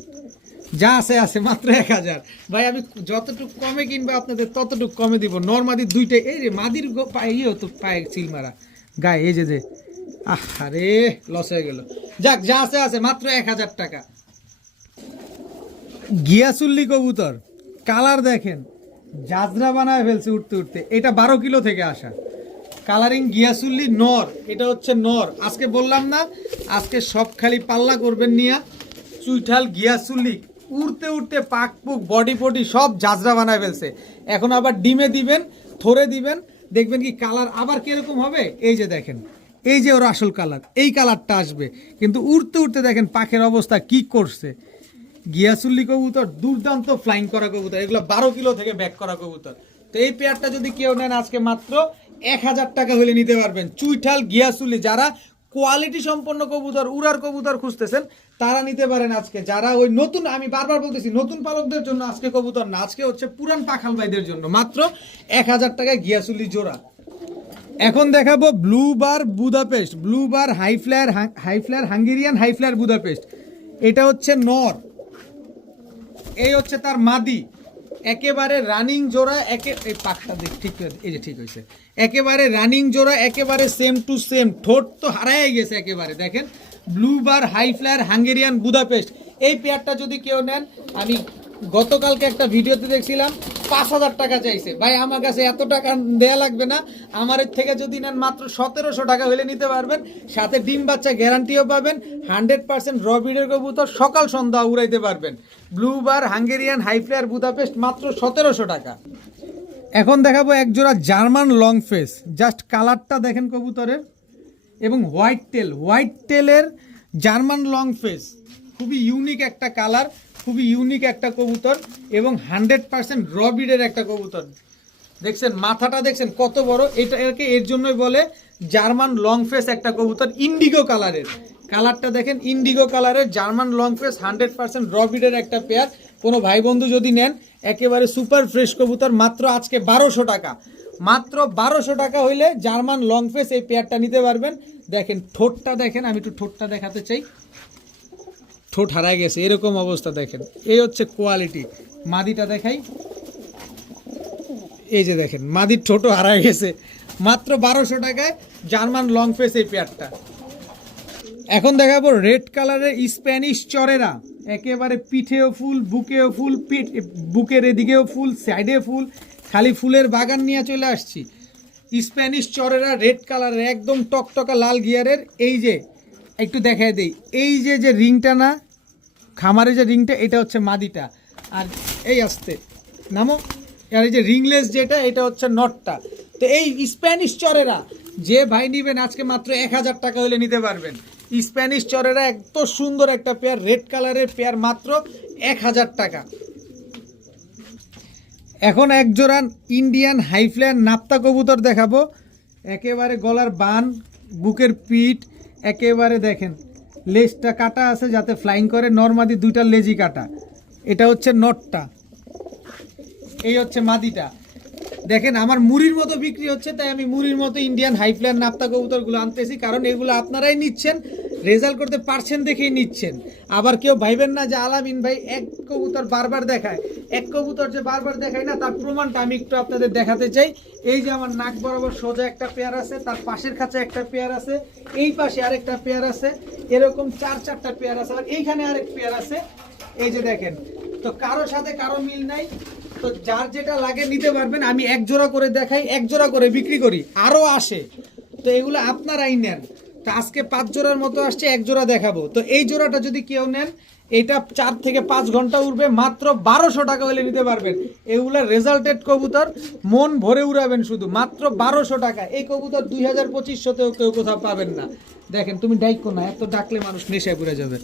যা আছে আছে মাত্র 1000। ভাই আমি যতটুকু কমে কিনবো আপনাদের ততটুকু কমে দিব। নর মাদি দুইটাই, এই রে মাদির পায়ে তো পায়ে সিলমারা গায়ে, এই যে আরে লস হয়ে গেল। যাক, যা আছে আছে মাত্র 1000 টাকা। গিয়াসুল্লি কবুতর, কালার দেখেন, জাজরা বানায় ফেলছে উঠতে উঠতে। এটা 12 কিলো থেকে আসা কালারিং গিয়াসুল্লি নর। এটা হচ্ছে নর। আজকে বললাম না, আজকে সব খালি পাল্লা করবেন নিয়া। চুইঠাল গিয়াসুল্লি উড়তে উঠতে পাক পুক বডি পডি সব জাজরা বানায় ফেলছে। এখন আবার ডিমে দিবেন, থরে দিবেন, দেখবেন কি কালার আবার কিরকম হবে। এই যে দেখেন, এই যে ওর আসল কালার, এই কালারটা আসবে। কিন্তু উড়তে উঠতে দেখেন পাখের অবস্থা কি করছে। গিয়াসুল্লি কবুতর দুর্দান্ত ফ্লাইং করা কবুতর, এগুলো 12 কিলো থেকে ব্যাক করা কবুতর। তো এই পেয়ারটা যদি কেউ নেন আজকে মাত্র 1000 টাকা হলে নিতে পারবেন। চুইঠাল গিয়াসুল্লি, যারা কোয়ালিটি সম্পন্ন কবুতর, উড়ার কবুতর খুঁজতেছেন তারা নিতে পারেন আজকে। যারা ওই নতুন, আমি বারবার বলতেছি, নতুন পালকদের জন্য আজকে কবুতর না, আজকে হচ্ছে পুরান পাখাল ভাইদের জন্য মাত্র 1000 টাকায় গিয়াসুল্লি জোড়া। এখন দেখাবো blue bar Budapest, blue bar high flyer Hungarian high flyer Budapest. এটা হচ্ছে নর, এই হচ্ছে তার মাদি, একেবারে রানিং জোড়া। এই পাখটা দেখ ঠিক, এই যে ঠিক হয়েছে, একেবারে রানিং জোড়া, একেবারে সেম টু সেম। ঠোঁট তো হারাই গেছে একেবারে। দেখেন blue bar high flyer Hungarian Budapest. এই পেয়ারটা যদি কেউ নেন, আমি গতকালকে একটা ভিডিওতে দেখছিলাম 5,000 টাকা চাইছে। ভাই আমার কাছে এত টাকা দেয়া লাগবে না, আমার এর থেকে যদি নেন মাত্র 1700 টাকা হলে নিতে পারবেন, সাথে ডিম বাচ্চা গ্যারান্টিও পাবেন। 100% র ব্রিডের কবুতর, সকাল সন্ধ্যা উড়াইতে পারবেন। Blue bar, Hungarian, high flyer, Budapest মাত্র 1700 টাকা। এখন দেখাবো এক জোড়া জার্মান লং ফেস, জাস্ট কালারটা দেখেন কবুতরের, এবং হোয়াইট টেলের জার্মান লং ফেস, খুবই ইউনিক একটা কালার, খুবই ইউনিক একটা কবুতর, এবং 100% র ব্রিডের একটা কবুতর। দেখছেন মাথাটা, দেখছেন কত বড়, এটাকে এর জন্যই বলে জার্মান লং ফেস একটা কবুতর। ইন্ডিগো কালারের, কালারটা দেখেন ইন্ডিগো কালারের জার্মান লং ফেস, 100% র ব্রিডের একটা পেয়ার। কোনো ভাই বন্ধু যদি নেন, একেবারে সুপার ফ্রেশ কবুতর, মাত্র আজকে 1200 টাকা। মাত্র 1200 টাকা হইলে জার্মান লং ফেস এই পেয়ারটা নিতে পারবেন। দেখেন ঠোঁটটা দেখেন, আমি একটু ঠোঁটটা দেখাতে চাই, ঠোঁট হারায় গেছে এরকম অবস্থা। দেখেন এই হচ্ছে কোয়ালিটি। মাদিটা দেখাই, এই যে দেখেন মাদির ঠোঁটও হারায় গেছে। মাত্র 1200 টাকায় জার্মান লং ফেস এই পেয়ারটা। এখন দেখাবো রেড কালারের স্প্যানিশ চরেরা, একেবারে পিঠেও ফুল, বুকেও ফুল, বুকের এদিকেও ফুল, সাইডে ফুল, খালি ফুলের বাগান নিয়ে চলে আসছি। স্প্যানিশ চরেরা রেড কালারের, একদম টকটকা লাল গিয়ারের। এই যে একটু দেখায় দেই, এই যে যে রিংটা না, খামারে যে রিংটা, এটা হচ্ছে মাদিটা, আর এই আসতে নামো, আর এই যে রিংলেস যেটা, এটা হচ্ছে নটটা। তো এই স্প্যানিশ চরেরা যে ভাই নিবেন আজকে মাত্র 1000 টাকা হলে নিতে পারবেন। স্প্যানিশ চরেরা এত সুন্দর একটা পেয়ার, রেড কালারের পেয়ার, মাত্র 1000 টাকা। এখন এক জোড়া ইন্ডিয়ান হাইফ্লায়ার নাপ্তা কবুতর দেখাবো, একেবারে গলার বান, বুকের পিঠ, একেবারে দেখেন লেজটা কাটা আছে যাতে ফ্লাইং করে, নর্মাদি দুইটা লেজি কাটা। এটা হচ্ছে নটটা, এই হচ্ছে মাদিটা। দেখেন আমার মুড়ির মতো বিক্রি হচ্ছে, তাই আমি মুড়ির মতো ইন্ডিয়ান হাইফ্লায়ার নাপ্তা কবুতরগুলো আনতেছি, কারণ এগুলো আপনারাই নিচ্ছেন, রেজাল্ট করতে পারছেন দেখেই নিচ্ছেন। আবার কেউ ভাইবেন না যে আলামিন ভাই এক কবুতর বারবার দেখায়, এক কবুতর যে বারবার দেখায় না, তার প্রমাণটা আমি একটু আপনাদের দেখাতে চাই। এই যে আমার নাক বরাবর সোজা একটা পেয়ার আছে, তার পাশের কাছে একটা পেয়ার আছে, এই পাশে আরেকটা পেয়ার আছে, এরকম 4-4টা পেয়ার আছে, আর এইখানে আরেক পেয়ার আছে। এই যে দেখেন, তো কারোর সাথে কারো মিল নাই, তো যার যেটা লাগে নিতে পারবেন। আমি এক জোড়া করে দেখাই, এক জোড়া করে বিক্রি করি, আরও আসে, তো এগুলো আপনারাই নেন। তো আজকে 5 জোড়ার মতো আসছে, এক জোড়া দেখাবো। তো এই জোড়াটা যদি কেউ নেন, এটা 4 থেকে 5 ঘন্টা উড়বে, মাত্র 1200 টাকা হলে নিতে পারবেন। এগুলা রেজাল্টেড কবুতর, মন ভরে উড়াবেন শুধু, মাত্র 1200 টাকা। এই কবুতর 2000-2500তেও কেউ কোথাও পাবেন না। দেখেন তুমি ডাইকো না, এত ডাকলে মানুষ নেশায় পড়ে যাবে।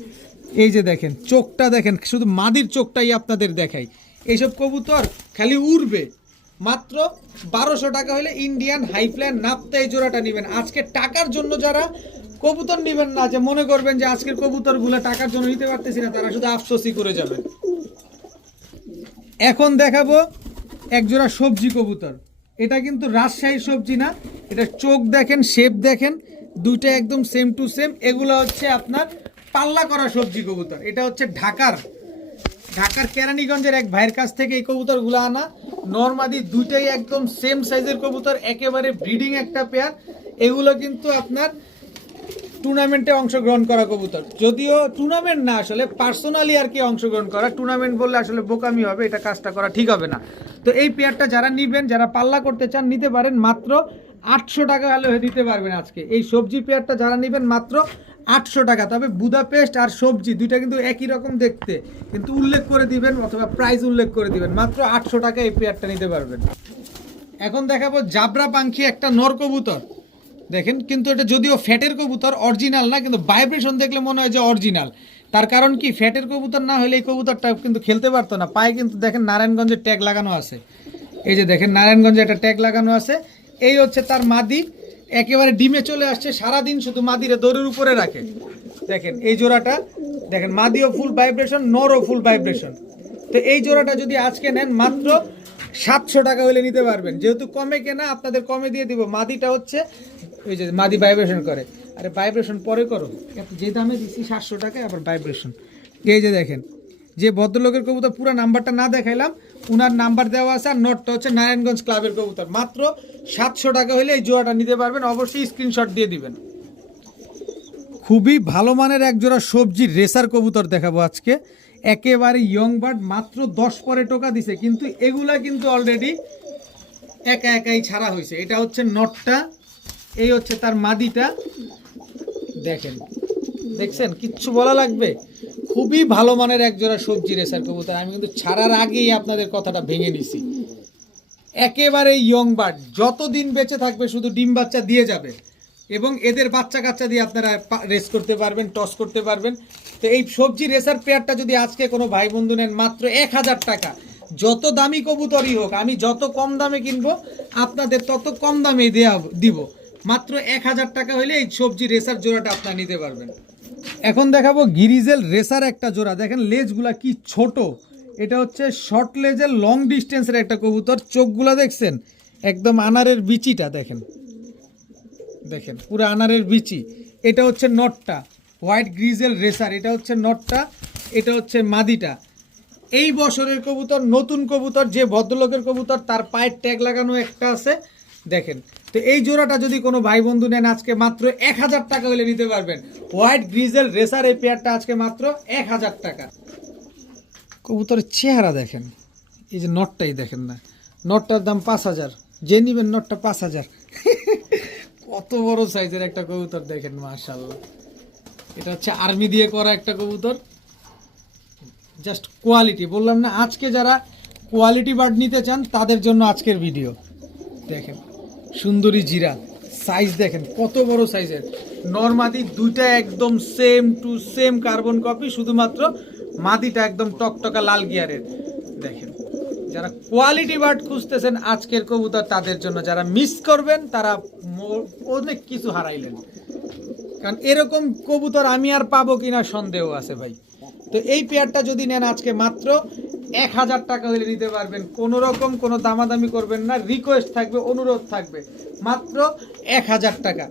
এই যে দেখেন চোখটা দেখেন, শুধু মাদির চোখটাই আপনাদের দেখাই। এইসব কবুতর খালি উড়বে, মাত্র 1200 টাকা হলে ইন্ডিয়ান হাইফ্লায়ার নাপ্তা এই জোড়াটা নেবেন। আজকে টাকার জন্য যারা কবুতর নেবেন না, যে মনে করবেন যে আজকের কবুতরগুলো টাকার জন্য নিতে পারতেছি না, তারা শুধু আফসোসই করে যাবেন। এখন দেখাবো এক জোড়া সবজি কবুতর, এটা কিন্তু রাজশাহী সবজি না, এটা চোখ দেখেন, শেপ দেখেন, দুইটা একদম সেম টু সেম। এগুলো হচ্ছে আপনার পাল্লা করা সবজি কবুতর। এটা হচ্ছে ঢাকার কেরানীগঞ্জের এক ভাইয়ের কাছ থেকে এই কবুতরগুলো আনা। নরমাদি দুইটাই একদম সেম সাইজের কবুতর, একেবারে ব্রিডিং একটা পেয়ার। এগুলো কিন্তু আপনার টুর্নামেন্টে অংশগ্রহণ করা কবুতর, যদিও টুর্নামেন্ট না, আসলে পার্সোনালি আর কি অংশগ্রহণ করা। টুর্নামেন্ট বললে আসলে বোকামি হবে, এটা কাজটা করা ঠিক হবে না। তো এই পেয়ারটা যারা নিবেন, যারা পাল্লা করতে চান, নিতে পারেন, মাত্র 800 টাকা হলে দিতে পারবেন আজকে। এই সবজি পেয়ারটা যারা নেবেন মাত্র 800 টাকা। তবে বুদাপেস্ট আর সবজি দুইটা কিন্তু একই রকম দেখতে, কিন্তু উল্লেখ করে দিবেন অথবা প্রাইস উল্লেখ করে দিবেন, মাত্র 800 টাকা এই পেয়ারটা নিতে পারবেন। এখন দেখাবো জাবরা পাখি, একটা নর কবুতর। দেখেন কিন্তু এটা যদিও ফ্যাটের কবুতর, অরিজিনাল না, কিন্তু ভাইব্রেশন দেখলে মনে হয় যে অরিজিনাল। তার কারণ কি, ফ্যাটের কবুতর না হলে এই কবুতরটা কিন্তু খেলতে পারতো না। পায়ে কিন্তু দেখেন নারায়ণগঞ্জের ট্যাগ লাগানো আছে, এই যে দেখেন নারায়ণগঞ্জে একটা ট্যাগ লাগানো আছে। এই হচ্ছে তার মাদি, একেবারে ডিমে চলে আসছে, সারাদিন শুধু মাদিরে দৌড়ের উপরে রাখে। দেখেন এই জোড়াটা দেখেন, মাদিও ফুল ভাইব্রেশন, নরও ফুল ভাইব্রেশন। তো এই জোড়াটা যদি আজকে নেন, মাত্র 700 টাকা হলে নিতে পারবেন। যেহেতু কমে কেনা, আপনাদের কমে দিয়ে দিব। মাদিটা হচ্ছে ওই যে মাদি ভাইব্রেশন করে, আরে ভাইব্রেশন পরে করো, যে দামে দিচ্ছি 700 টাকায় আবার ভাইব্রেশন। এই যে দেখেন, যে ভদ্রলোকের কবুতর পুরো নাম্বারটা না দেখাইলাম, উনার নাম্বার দেওয়া আছে, আর নটটা হচ্ছে নারায়ণগঞ্জ ক্লাবের কবুতর। মাত্র 700 টাকা হলে এই জোড়াটা নিতে পারবেন, অবশ্যই স্ক্রিনশট দিয়ে দিবেন। খুবই ভালো মানের এক জোড়া সবজি রেসার কবুতর দেখাবো আজকে। একেবারে ইয়ং বার্ড, মাত্র 10 পরে টোকা দিছে, কিন্তু এগুলা কিন্তু অলরেডি একা একাই ছাড়া হয়েছে। এটা হচ্ছে নটটা, এই হচ্ছে তার মাদিটা, দেখেন, দেখছেন, কিচ্ছু বলা লাগবে। খুবই ভালো মানের একজোড়া সবজি রেসার কবুতর। আমি কিন্তু ছাড়ার আগেই আপনাদের কথাটা ভেঙে নিছি। একেবারে ইয়ং বার্ড, যতদিন বেঁচে থাকবে শুধু ডিম বাচ্চা দিয়ে যাবে, এবং এদের বাচ্চা কাচ্চা দিয়ে আপনারা রেস করতে পারবেন, টস করতে পারবেন। তো এই সবজি রেসার পেয়ারটা যদি আজকে কোনো ভাই বন্ধু নেন, মাত্র 1000 টাকা। যত দামি কবুতরই হোক, আমি যত কম দামে কিনবো আপনাদের তত কম দামে দিব। মাত্র 1000 টাকা হলে এই সবজি রেসার জোড়াটা আপনারা নিতে পারবেন। এখন দেখাবো গিরিজেল রেসার একটা জোড়া। দেখেন লেজগুলা কি ছোট, এটা হচ্ছে শর্ট লেজের লং ডিস্টেন্সের একটা কবুতর। চোখগুলা দেখছেন, একদম আনারের বিচিটা দেখেন, দেখেন পুরো আনারের বিচি। এটা হচ্ছে নটটা, হোয়াইট গ্রিজেল রেসার, এটা হচ্ছে নটটা, এটা হচ্ছে মাদিটা। এই বছরের কবুতর, নতুন কবুতর, যে ভদ্রলোকের কবুতর, তার পায়ের ট্যাগ লাগানো একটা আছে, দেখেন। তো এই জোড়াটা যদি কোনো ভাই বন্ধু নেন, আজকে মাত্র 1000 টাকা হলে নিতে পারবেন। হোয়াইট গ্রিজেল রেসার এই পেয়ারটা আজকে মাত্র 1000 টাকা। কবুতরের চেহারা দেখেন, এই যে নটটাই দেখেন না, নটটার দাম 5000, যে নিবেন নটটা 5000। কত বড় সাইজের একটা কবুতর দেখেন, মাশাআল্লাহ। এটা হচ্ছে আর্মি দিয়ে করা একটা কবুতর, জাস্ট কোয়ালিটি। বললাম না, আজকে যারা কোয়ালিটি বার্ড নিতে চান তাদের জন্য আজকের ভিডিও। দেখেন সুন্দরী জিরা, সাইজ দেখেন কত বড় সাইজের। নরমাদি দুইটা একদম same to same carbon copy, শুধুমাত্র মাদিটা একদম টকটকা লাল গিয়ারের। দেখেন, যারা কোয়ালিটি বার্ড খুঁজতেছেন আজকের কবুতর তাদের জন্য। যারা মিস করবেন তারা অনেক কিছু হারাইলেন, কারণ এরকম কবুতর আমি আর পাবো কিনা সন্দেহ আছে ভাই। তো এই পেয়ারটা যদি নেন, আজকে মাত্র 1000 টাকা হলে নিতে পারবেন। কোনো রকম কোনো দামাদামি করবেন না, রিকোয়েস্ট থাকবে, অনুরোধ থাকবে, মাত্র 1000 টাকা।